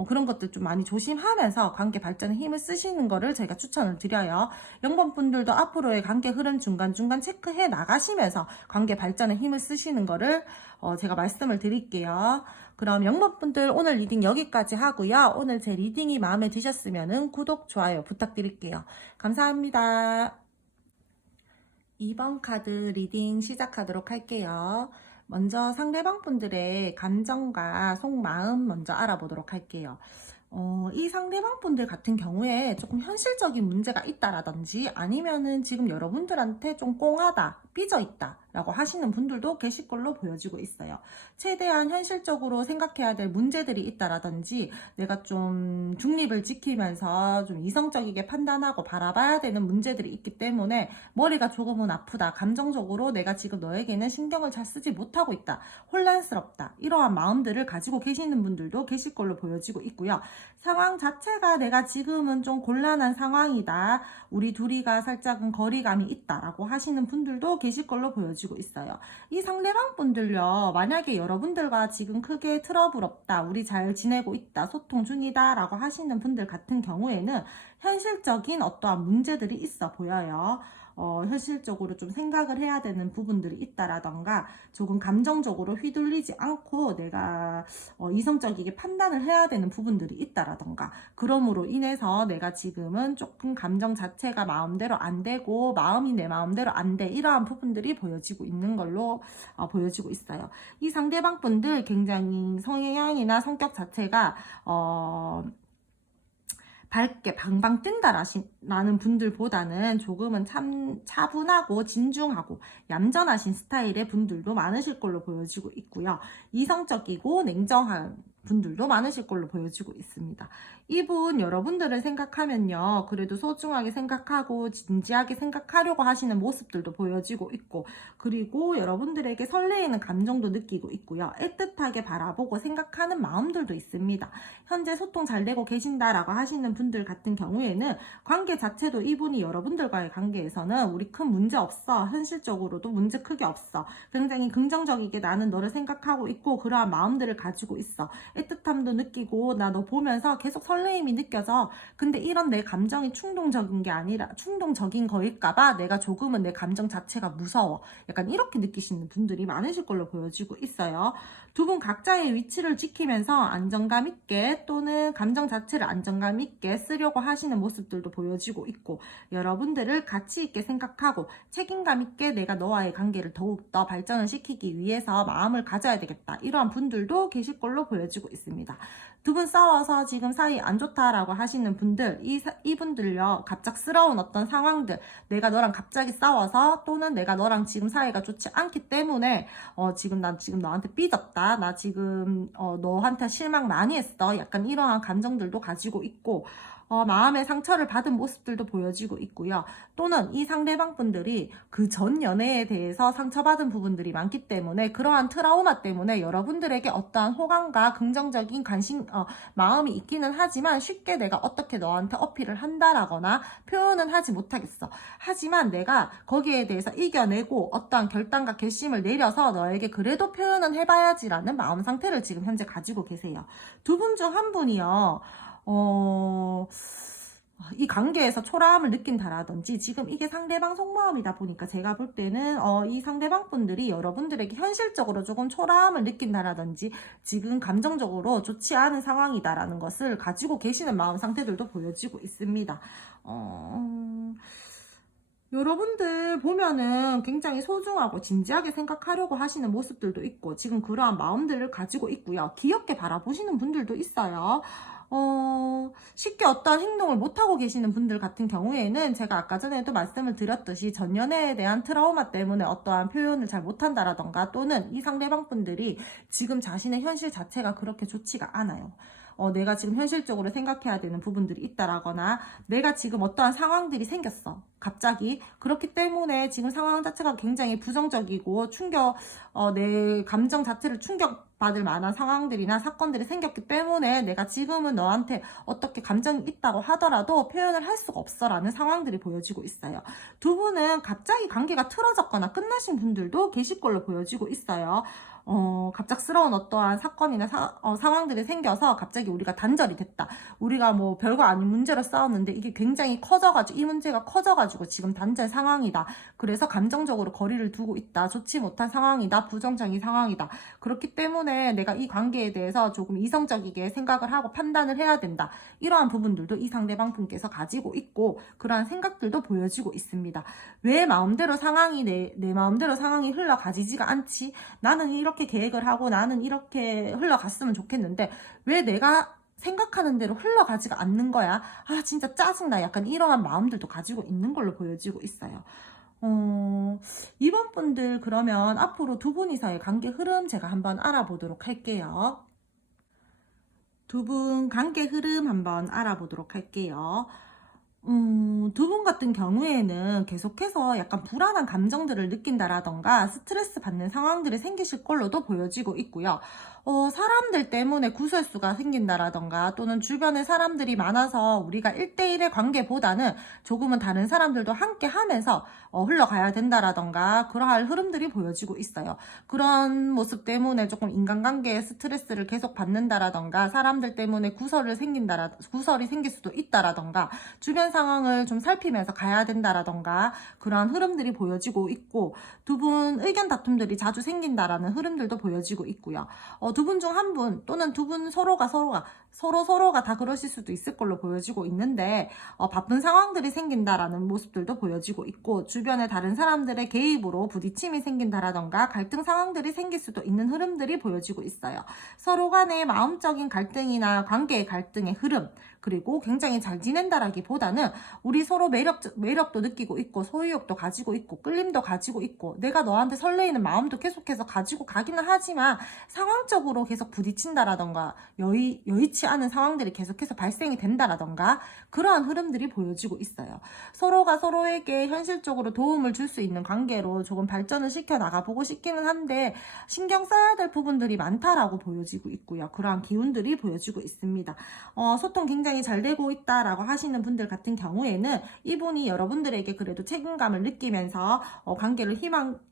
그런 것들 좀 많이 조심하면서 관계 발전에 힘을 쓰시는 거를 저희가 추천을 드려요. 0번 분들도 앞으로의 관계 흐름 중간중간 체크해 나가시면서 관계 발전에 힘을 쓰시는 거를 제가 말씀을 드릴게요. 그럼 0번 분들 오늘 리딩 여기까지 하고요. 오늘 제 리딩이 마음에 드셨으면 구독, 좋아요 부탁드릴게요. 감사합니다. 2번 카드 리딩 시작하도록 할게요. 먼저 상대방 분들의 감정과 속마음 먼저 알아보도록 할게요. 이 상대방 분들 같은 경우에 조금 현실적인 문제가 있다라든지, 아니면은 지금 여러분들한테 좀 꽁하다, 삐져 있다 라고 하시는 분들도 계실 걸로 보여지고 있어요. 최대한 현실적으로 생각해야 될 문제들이 있다라든지 내가 좀 중립을 지키면서 좀 이성적이게 판단하고 바라봐야 되는 문제들이 있기 때문에 머리가 조금은 아프다. 감정적으로 내가 지금 너에게는 신경을 잘 쓰지 못하고 있다. 혼란스럽다. 이러한 마음들을 가지고 계시는 분들도 계실 걸로 보여지고 있고요. 상황 자체가 내가 지금은 좀 곤란한 상황이다. 우리 둘이가 살짝은 거리감이 있다라고 하시는 분들도 계실 걸로 보여지고 있어요. 이 상대방 분들요, 만약에 여러분들과 지금 크게 트러블 없다, 우리 잘 지내고 있다, 소통 중이다 라고 하시는 분들 같은 경우에는 현실적인 어떠한 문제들이 있어 보여요. 현실적으로 좀 생각을 해야 되는 부분들이 있다라던가 조금 감정적으로 휘둘리지 않고 내가 이성적이게 판단을 해야 되는 부분들이 있다라던가, 그러므로 인해서 내가 지금은 조금 감정 자체가 마음대로 안 되고 마음이 내 마음대로 안 돼, 이러한 부분들이 보여지고 있는 걸로 보여지고 있어요. 이 상대방 분들 굉장히 성향이나 성격 자체가 밝게 방방 뜬다라는 분들보다는 조금은 참 차분하고 진중하고 얌전하신 스타일의 분들도 많으실 걸로 보여지고 있고요. 이성적이고 냉정한 분들도 많으실 걸로 보여지고 있습니다. 이분 여러분들을 생각하면요, 그래도 소중하게 생각하고 진지하게 생각하려고 하시는 모습들도 보여지고 있고, 그리고 여러분들에게 설레이는 감정도 느끼고 있고요. 애틋하게 바라보고 생각하는 마음들도 있습니다. 현재 소통 잘 되고 계신다라고 하시는 분들 같은 경우에는 관계 자체도 이분이 여러분들과의 관계에서는 우리 큰 문제 없어, 현실적으로도 문제 크게 없어, 굉장히 긍정적이게 나는 너를 생각하고 있고 그러한 마음들을 가지고 있어, 애틋함도 느끼고 나 너 보면서 계속 설레임이 느껴져. 근데 이런 내 감정이 충동적인 게 아니라 충동적인 거일까봐 내가 조금은 내 감정 자체가 무서워, 약간 이렇게 느끼시는 분들이 많으실 걸로 보여지고 있어요. 두 분 각자의 위치를 지키면서 안정감 있게 또는 감정 자체를 안정감 있게 쓰려고 하시는 모습들도 보여지고 있고, 여러분들을 가치 있게 생각하고 책임감 있게 내가 너와의 관계를 더욱더 발전을 시키기 위해서 마음을 가져야 되겠다, 이러한 분들도 계실 걸로 보여지고 있습니다. 두 분 싸워서 지금 사이 안 좋다라고 하시는 분들, 이분들요, 갑작스러운 어떤 상황들, 내가 너랑 갑자기 싸워서 또는 내가 너랑 지금 사이가 좋지 않기 때문에 난 지금 너한테 삐졌다, 나 지금 너한테 실망 많이 했어, 약간 이러한 감정들도 가지고 있고, 마음의 상처를 받은 모습들도 보여지고 있고요. 또는 이 상대방 분들이 그 전 연애에 대해서 상처받은 부분들이 많기 때문에 그러한 트라우마 때문에 여러분들에게 어떠한 호감과 긍정적인 마음이 있기는 하지만 쉽게 내가 어떻게 너한테 어필을 한다라거나 표현은 하지 못하겠어. 하지만 내가 거기에 대해서 이겨내고 어떠한 결단과 결심을 내려서 너에게 그래도 표현은 해봐야지라는 마음 상태를 지금 현재 가지고 계세요. 두 분 중 한 분이요, 이 관계에서 초라함을 느낀다라든지, 지금 이게 상대방 속마음이다 보니까 제가 볼 때는 이 상대방 분들이 여러분들에게 현실적으로 조금 초라함을 느낀다라든지 지금 감정적으로 좋지 않은 상황이다라는 것을 가지고 계시는 마음 상태들도 보여지고 있습니다. 여러분들 보면은 굉장히 소중하고 진지하게 생각하려고 하시는 모습들도 있고 지금 그러한 마음들을 가지고 있고요. 귀엽게 바라보시는 분들도 있어요. 쉽게 어떤 행동을 못하고 계시는 분들 같은 경우에는 제가 아까 전에도 말씀을 드렸듯이 전연애에 대한 트라우마 때문에 어떠한 표현을 잘 못한다라던가 또는 이 상대방 분들이 지금 자신의 현실 자체가 그렇게 좋지가 않아요. 내가 지금 현실적으로 생각해야 되는 부분들이 있다라거나 내가 지금 어떠한 상황들이 생겼어, 갑자기. 그렇기 때문에 지금 상황 자체가 굉장히 부정적이고 내 감정 자체를 충격받을 만한 상황들이나 사건들이 생겼기 때문에 내가 지금은 너한테 어떻게 감정이 있다고 하더라도 표현을 할 수가 없어 라는 상황들이 보여지고 있어요. 두 분은 갑자기 관계가 틀어졌거나 끝나신 분들도 계실 걸로 보여지고 있어요. 갑작스러운 어떠한 사건이나 상황들이 생겨서 갑자기 우리가 단절이 됐다. 우리가 뭐 별거 아닌 문제로 싸웠는데 이게 굉장히 커져가지고, 이 문제가 커져가지고 지금 단절 상황이다. 그래서 감정적으로 거리를 두고 있다. 좋지 못한 상황이다. 부정적인 상황이다. 그렇기 때문에 내가 이 관계에 대해서 조금 이성적이게 생각을 하고 판단을 해야 된다. 이러한 부분들도 이 상대방 분께서 가지고 있고 그러한 생각들도 보여지고 있습니다. 왜 내 마음대로 상황이 흘러가지지가 않지? 나는 이렇게 계획을 하고 나는 이렇게 흘러갔으면 좋겠는데 왜 내가 생각하는 대로 흘러가지가 않는 거야? 아, 진짜 짜증나. 약간 이러한 마음들도 가지고 있는 걸로 보여지고 있어요. 이번 분들 그러면 앞으로 두 분이서의 관계 흐름 제가 한번 알아보도록 할게요. 두 분 관계 흐름 한번 알아보도록 할게요. 두 분 같은 경우에는 계속해서 약간 불안한 감정들을 느낀다라던가 스트레스 받는 상황들이 생기실 걸로도 보여지고 있고요. 사람들 때문에 구설수가 생긴다라던가 또는 주변에 사람들이 많아서 우리가 1대1의 관계보다는 조금은 다른 사람들도 함께 하면서 흘러가야 된다라던가 그러할 흐름들이 보여지고 있어요. 그런 모습 때문에 조금 인간관계에 스트레스를 계속 받는다라던가 사람들 때문에 구설이 생길 수도 있다라던가 주변 상황을 좀 살피면서 가야 된다라던가 그러한 흐름들이 보여지고 있고 두 분 의견 다툼들이 자주 생긴다라는 흐름들도 보여지고 있고요. 두 분 중 한 분 또는 두 분 서로가 다 그러실 수도 있을 걸로 보여지고 있는데 바쁜 상황들이 생긴다라는 모습들도 보여지고 있고 주변의 다른 사람들의 개입으로 부딪힘이 생긴다라던가 갈등 상황들이 생길 수도 있는 흐름들이 보여지고 있어요. 서로 간의 마음적인 갈등이나 관계의 갈등의 흐름 그리고 굉장히 잘 지낸다라기보다는 우리 서로 매력도 느끼고 있고 소유욕도 가지고 있고 끌림도 가지고 있고 내가 너한테 설레이는 마음도 계속해서 가지고 가기는 하지만 상황적으로 계속 부딪힌다라던가 여의치 않은 상황들이 계속해서 발생이 된다라던가 그러한 흐름들이 보여지고 있어요. 서로가 서로에게 현실적으로 도움을 줄 수 있는 관계로 조금 발전을 시켜 나가보고 싶기는 한데 신경 써야 될 부분들이 많다라고 보여지고 있고요. 그러한 기운들이 보여지고 있습니다. 소통 굉장히 잘 되고 있다라고 하시는 분들 같은 경우에는 이분이 여러분들에게 그래도 책임감을 느끼면서 관계를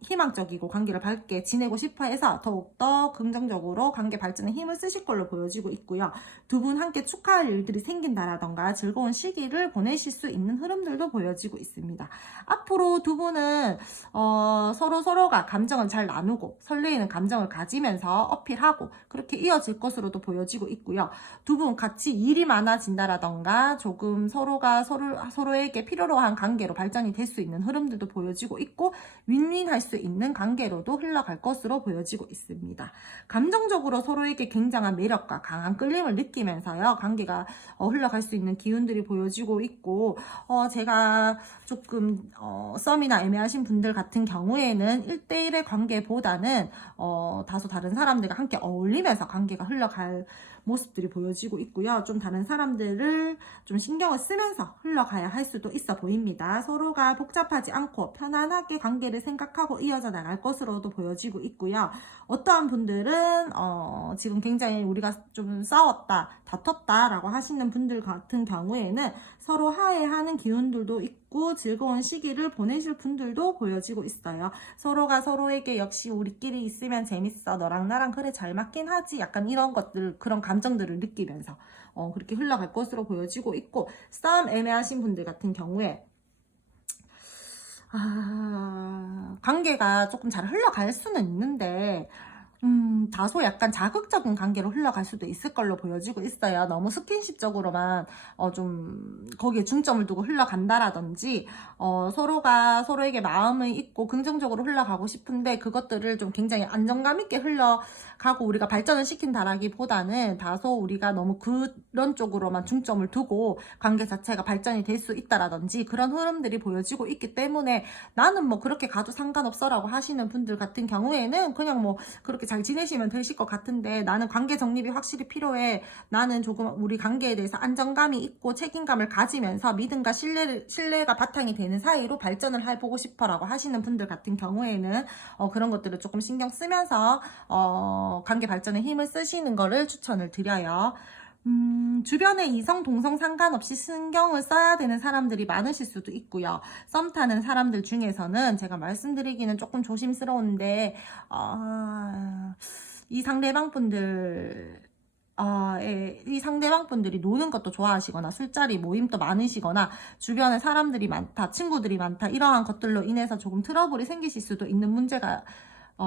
희망적이고 관계를 밝게 지내고 싶어 해서 더욱더 긍정적으로 관계 발전에 힘을 쓰실 걸로 보여지고 있고요. 두 분 함께 축하할 일들이 생긴다라던가 즐거운 시기를 보내실 수 있는 흐름들도 보여지고 있습니다. 앞으로 두 분은 서로가 감정을 잘 나누고 설레이는 감정을 가지면서 어필하고 그렇게 이어질 것으로도 보여지고 있고요. 두 분 같이 일이 많아진다라던가 조금 서로가 서로에게 필요로 한 관계로 발전이 될 수 있는 흐름들도 보여지고 있고 윈윈할 수 있는 관계로도 흘러갈 것으로 보여지고 있습니다. 감정적으로 서로에게 굉장한 매력과 강한 끌림을 느끼면서요 관계가 흘러갈 수 있는 기운들이 보여지고 있고 제가 조금 썸이나 애매하신 분들 같은 경우에는 1대1의 관계보다는 다소 다른 사람들과 함께 어울리면서 관계가 흘러갈 모습들이 보여지고 있고요. 좀 다른 사람들을 좀 신경을 쓰면서 흘러가야 할 수도 있어 보입니다. 서로가 복잡하지 않고 편안하게 관계를 생각하고 이어져 나갈 것으로도 보여지고 있고요. 어떠한 분들은 지금 굉장히 우리가 좀 싸웠다, 다퉜다 라고 하시는 분들 같은 경우에는 서로 화해하는 기운들도 있고 즐거운 시기를 보내실 분들도 보여지고 있어요. 서로가 서로에게 역시 우리끼리 있으면 재밌어, 너랑 나랑 그래 잘 맞긴 하지, 약간 이런 것들, 그런 감정들을 느끼면서 그렇게 흘러갈 것으로 보여지고 있고, 싸움 애매하신 분들 같은 경우에 관계가 조금 잘 흘러갈 수는 있는데 다소 약간 자극적인 관계로 흘러갈 수도 있을 걸로 보여지고 있어요. 너무 스킨십적으로만 좀 거기에 중점을 두고 흘러간다라든지 서로가 서로에게 마음을 있고 긍정적으로 흘러가고 싶은데 그것들을 좀 굉장히 안정감 있게 흘러가고 우리가 발전을 시킨다라기보다는 다소 우리가 너무 그런 쪽으로만 중점을 두고 관계 자체가 발전이 될 수 있다라든지 그런 흐름들이 보여지고 있기 때문에 나는 뭐 그렇게 가도 상관없어 라고 하시는 분들 같은 경우에는 그냥 뭐 그렇게 잘 지내시면 되실 것 같은데 나는 관계 정립이 확실히 필요해. 나는 조금 우리 관계에 대해서 안정감이 있고 책임감을 가지면서 믿음과 신뢰가 바탕이 되는 사이로 발전을 해보고 싶어 라고 하시는 분들 같은 경우에는 그런 것들을 조금 신경 쓰면서 관계 발전에 힘을 쓰시는 거를 추천을 드려요. 주변에 이성, 동성 상관없이 신경을 써야 되는 사람들이 많으실 수도 있고요. 썸 타는 사람들 중에서는 제가 말씀드리기는 조금 조심스러운데, 이 상대방 분들이 노는 것도 좋아하시거나 술자리 모임도 많으시거나 주변에 사람들이 많다, 친구들이 많다 이러한 것들로 인해서 조금 트러블이 생기실 수도 있는 문제가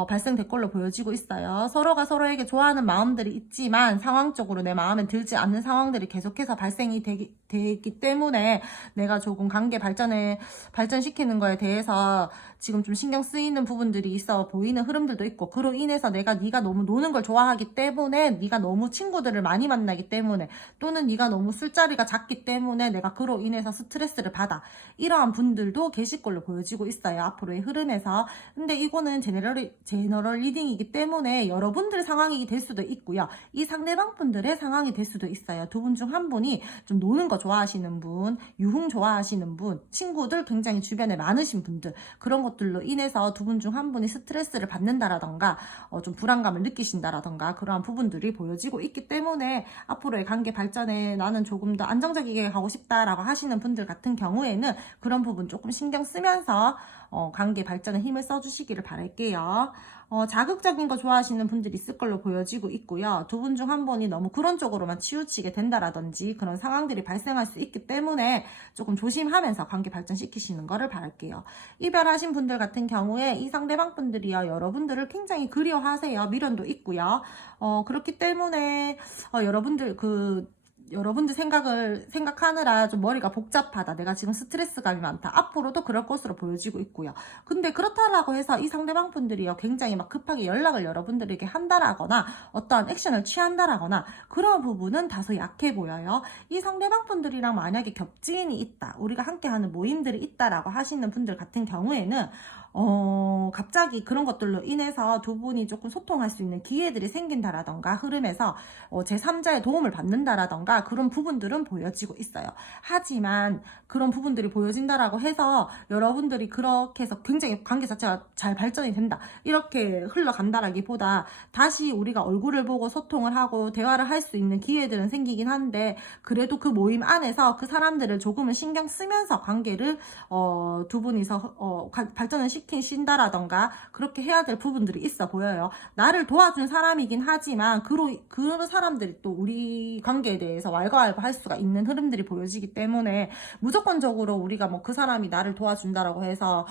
발생될 걸로 보여지고 있어요. 서로가 서로에게 좋아하는 마음들이 있지만 상황적으로 내 마음에 들지 않는 상황들이 계속해서 발생이 되기 때문에 내가 조금 관계 발전시키는 거에 대해서 지금 좀 신경 쓰이는 부분들이 있어 보이는 흐름들도 있고, 그로 인해서 네가 너무 노는 걸 좋아하기 때문에, 네가 너무 친구들을 많이 만나기 때문에, 또는 네가 너무 술자리가 작기 때문에 내가 그로 인해서 스트레스를 받아. 이러한 분들도 계실 걸로 보여지고 있어요, 앞으로의 흐름에서. 근데 이거는 제너럴 리딩이기 때문에 여러분들 상황이 될 수도 있고요, 이 상대방 분들의 상황이 될 수도 있어요. 두 분 중 한 분이 좀 노는 거 좋아하시는 분, 유흥 좋아하시는 분, 친구들 굉장히 주변에 많으신 분들, 그런 것들로 인해서 두 분 중 한 분이 스트레스를 받는다라던가 좀 불안감을 느끼신다라던가 그러한 부분들이 보여지고 있기 때문에, 앞으로의 관계 발전에 나는 조금 더 안정적이게 가고 싶다라고 하시는 분들 같은 경우에는 그런 부분 조금 신경 쓰면서 관계 발전에 힘을 써주시기를 바랄게요. 자극적인 거 좋아하시는 분들이 있을 걸로 보여지고 있고요. 두 분 중 한 분이 너무 그런 쪽으로만 치우치게 된다라든지 그런 상황들이 발생할 수 있기 때문에 조금 조심하면서 관계 발전시키시는 거를 바랄게요. 이별하신 분들 같은 경우에 이 상대방 분들이요, 여러분들을 굉장히 그리워하세요. 미련도 있고요. 그렇기 때문에 여러분들 생각하느라 좀 머리가 복잡하다, 내가 지금 스트레스감이 많다, 앞으로도 그럴 것으로 보여지고 있고요. 근데 그렇다라고 해서 이 상대방 분들이요, 굉장히 막 급하게 연락을 여러분들에게 한다라거나 어떠한 액션을 취한다라거나 그런 부분은 다소 약해 보여요. 이 상대방 분들이랑 만약에 겹지인이 있다, 우리가 함께하는 모임들이 있다라고 하시는 분들 같은 경우에는 갑자기 그런 것들로 인해서 두 분이 조금 소통할 수 있는 기회들이 생긴다라던가, 흐름에서 제3자의 도움을 받는다라던가 그런 부분들은 보여지고 있어요. 하지만 그런 부분들이 보여진다라고 해서 여러분들이 그렇게 해서 굉장히 관계 자체가 잘 발전이 된다, 이렇게 흘러간다라기보다 다시 우리가 얼굴을 보고 소통을 하고 대화를 할 수 있는 기회들은 생기긴 한데, 그래도 그 모임 안에서 그 사람들을 조금은 신경 쓰면서 관계를 두 분이서 발전을 시킨다라던가 그렇게 해야 될 부분들이 있어 보여요. 나를 도와준 사람이긴 하지만 그 사람들이 또 우리 관계에 대해서 왈가왈부할 수가 있는 흐름들이 보여지기 때문에, 무조건적으로 우리가 뭐 그 사람이 나를 도와준다라고 해서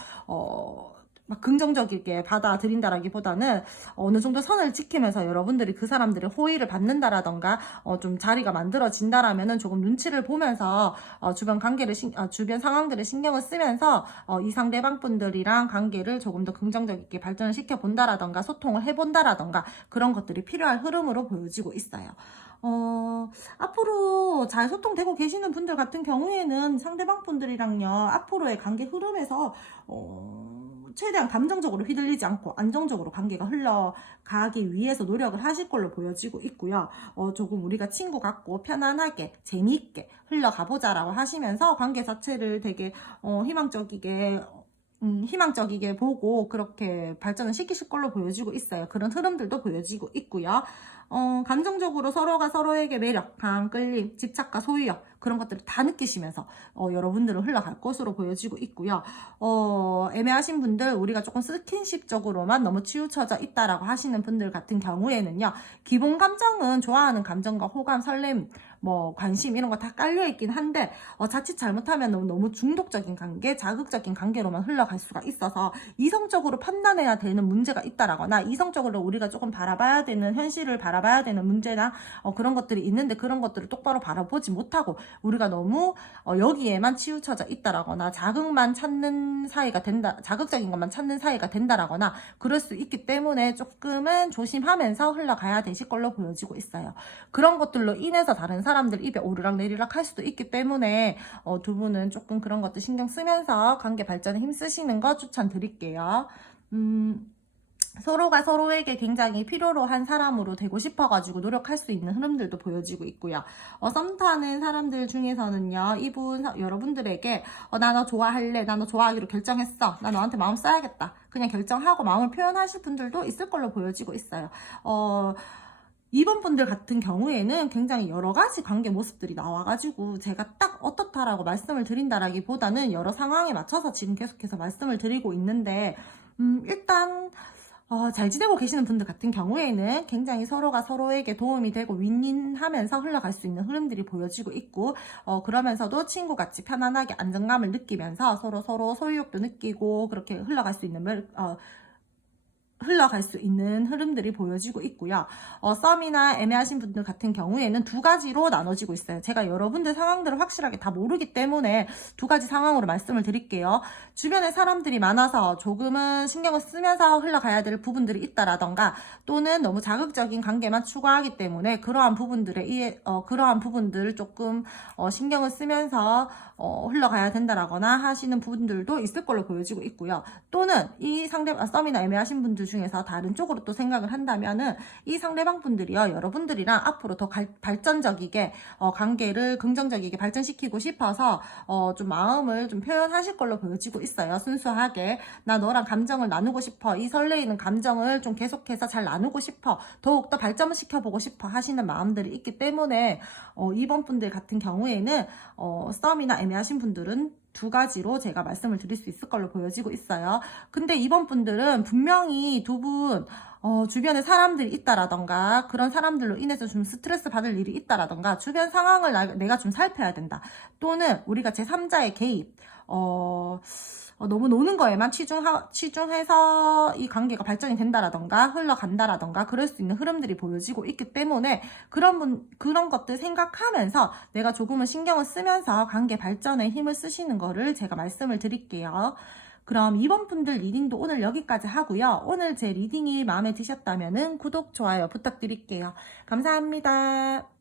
막 긍정적이게 받아들인다라기보다는 어느 정도 선을 지키면서 여러분들이 그 사람들의 호의를 받는다라던가 좀 자리가 만들어진다라면은 조금 눈치를 보면서 주변 상황들을 신경을 쓰면서 이 상대방 분들이랑 관계를 조금 더 긍정적이게 발전을 시켜 본다라던가 소통을 해본다라던가 그런 것들이 필요할 흐름으로 보여지고 있어요. 앞으로 잘 소통되고 계시는 분들 같은 경우에는 상대방 분들이랑요, 앞으로의 관계 흐름에서 최대한 감정적으로 휘둘리지 않고 안정적으로 관계가 흘러가기 위해서 노력을 하실 걸로 보여지고 있고요. 조금 우리가 친구 같고 편안하게 재미있게 흘러가보자라고 하시면서 관계 자체를 되게 희망적이게 보고 그렇게 발전을 시키실 걸로 보여지고 있어요. 그런 흐름들도 보여지고 있고요. 감정적으로 서로가 서로에게 매력, 강, 끌림, 집착과 소유욕 그런 것들을 다 느끼시면서 여러분들은 흘러갈 것으로 보여지고 있고요. 애매하신 분들, 우리가 조금 스킨십적으로만 너무 치우쳐져 있다라고 하시는 분들 같은 경우에는요, 기본 감정은 좋아하는 감정과 호감, 설렘, 관심 이런 거 다 깔려있긴 한데 자칫 잘못하면 너무 중독적인 관계, 자극적인 관계로만 흘러갈 수가 있어서 이성적으로 판단해야 되는 문제가 있다라거나, 이성적으로 우리가 조금 현실을 바라봐야 되는 문제나 그런 것들이 있는데 그런 것들을 똑바로 바라보지 못하고 우리가 너무 여기에만 치우쳐져 있다라거나 자극적인 것만 찾는 사이가 된다라거나 그럴 수 있기 때문에 조금은 조심하면서 흘러가야 되실 걸로 보여지고 있어요. 그런 것들로 인해서 다른 사람들 입에 오르락 내리락 할 수도 있기 때문에 두 분은 조금 그런 것도 신경 쓰면서 관계 발전에 힘쓰시는 거 추천드릴게요. 서로가 서로에게 굉장히 필요로 한 사람으로 되고 싶어가지고 노력할 수 있는 흐름들도 보여지고 있고요. 썸 타는 사람들 중에서는요, 여러분들에게 나 너 좋아할래, 나 너 좋아하기로 결정했어, 나 너한테 마음 써야겠다, 그냥 결정하고 마음을 표현하실 분들도 있을 걸로 보여지고 있어요. 이번 분들 같은 경우에는 굉장히 여러 가지 관계 모습들이 나와가지고 제가 딱 어떻다라고 말씀을 드린다라기보다는 여러 상황에 맞춰서 지금 계속해서 말씀을 드리고 있는데, 일단 잘 지내고 계시는 분들 같은 경우에는 굉장히 서로가 서로에게 도움이 되고 윈윈하면서 흘러갈 수 있는 흐름들이 보여지고 있고, 그러면서도 친구같이 편안하게 안정감을 느끼면서 서로 소유욕도 느끼고 그렇게 흘러갈 수 있는 흘러갈 수 있는 흐름들이 보여지고 있고요. 썸이나 애매하신 분들 같은 경우에는 두 가지로 나눠지고 있어요. 제가 여러분들 상황들을 확실하게 다 모르기 때문에 두 가지 상황으로 말씀을 드릴게요. 주변에 사람들이 많아서 조금은 신경을 쓰면서 흘러가야 될 부분들이 있다라던가, 또는 너무 자극적인 관계만 추구하기 때문에 그러한 부분들을 조금 신경을 쓰면서 흘러가야 된다라거나 하시는 부분들도 있을 걸로 보여지고 있고요. 또는 이 썸이나 애매하신 분들 중에서 다른 쪽으로 또 생각을 한다면은, 이 상대방 분들이요, 여러분들이랑 앞으로 더 발전적이게 관계를 긍정적이게 발전시키고 싶어서 좀 마음을 좀 표현하실 걸로 보여지고 있어요. 순수하게 나 너랑 감정을 나누고 싶어, 이 설레이는 감정을 좀 계속해서 잘 나누고 싶어, 더욱더 발전을 시켜보고 싶어 하시는 마음들이 있기 때문에 이번 분들 같은 경우에는 썸이나 애매하신 분들은 두 가지로 제가 말씀을 드릴 수 있을 걸로 보여지고 있어요. 근데 이번 분들은 분명히 두 분 주변에 사람들이 있다라던가, 그런 사람들로 인해서 좀 스트레스 받을 일이 있다라던가, 주변 상황을 내가 좀 살펴야 된다, 또는 우리가 제3자의 개입, 너무 노는 거에만 치중해서 이 관계가 발전이 된다라던가 흘러간다라던가 그럴 수 있는 흐름들이 보여지고 있기 때문에, 그런 것들 생각하면서 내가 조금은 신경을 쓰면서 관계 발전에 힘을 쓰시는 거를 제가 말씀을 드릴게요. 그럼 이번 분들 리딩도 오늘 여기까지 하고요. 오늘 제 리딩이 마음에 드셨다면 구독, 좋아요 부탁드릴게요. 감사합니다.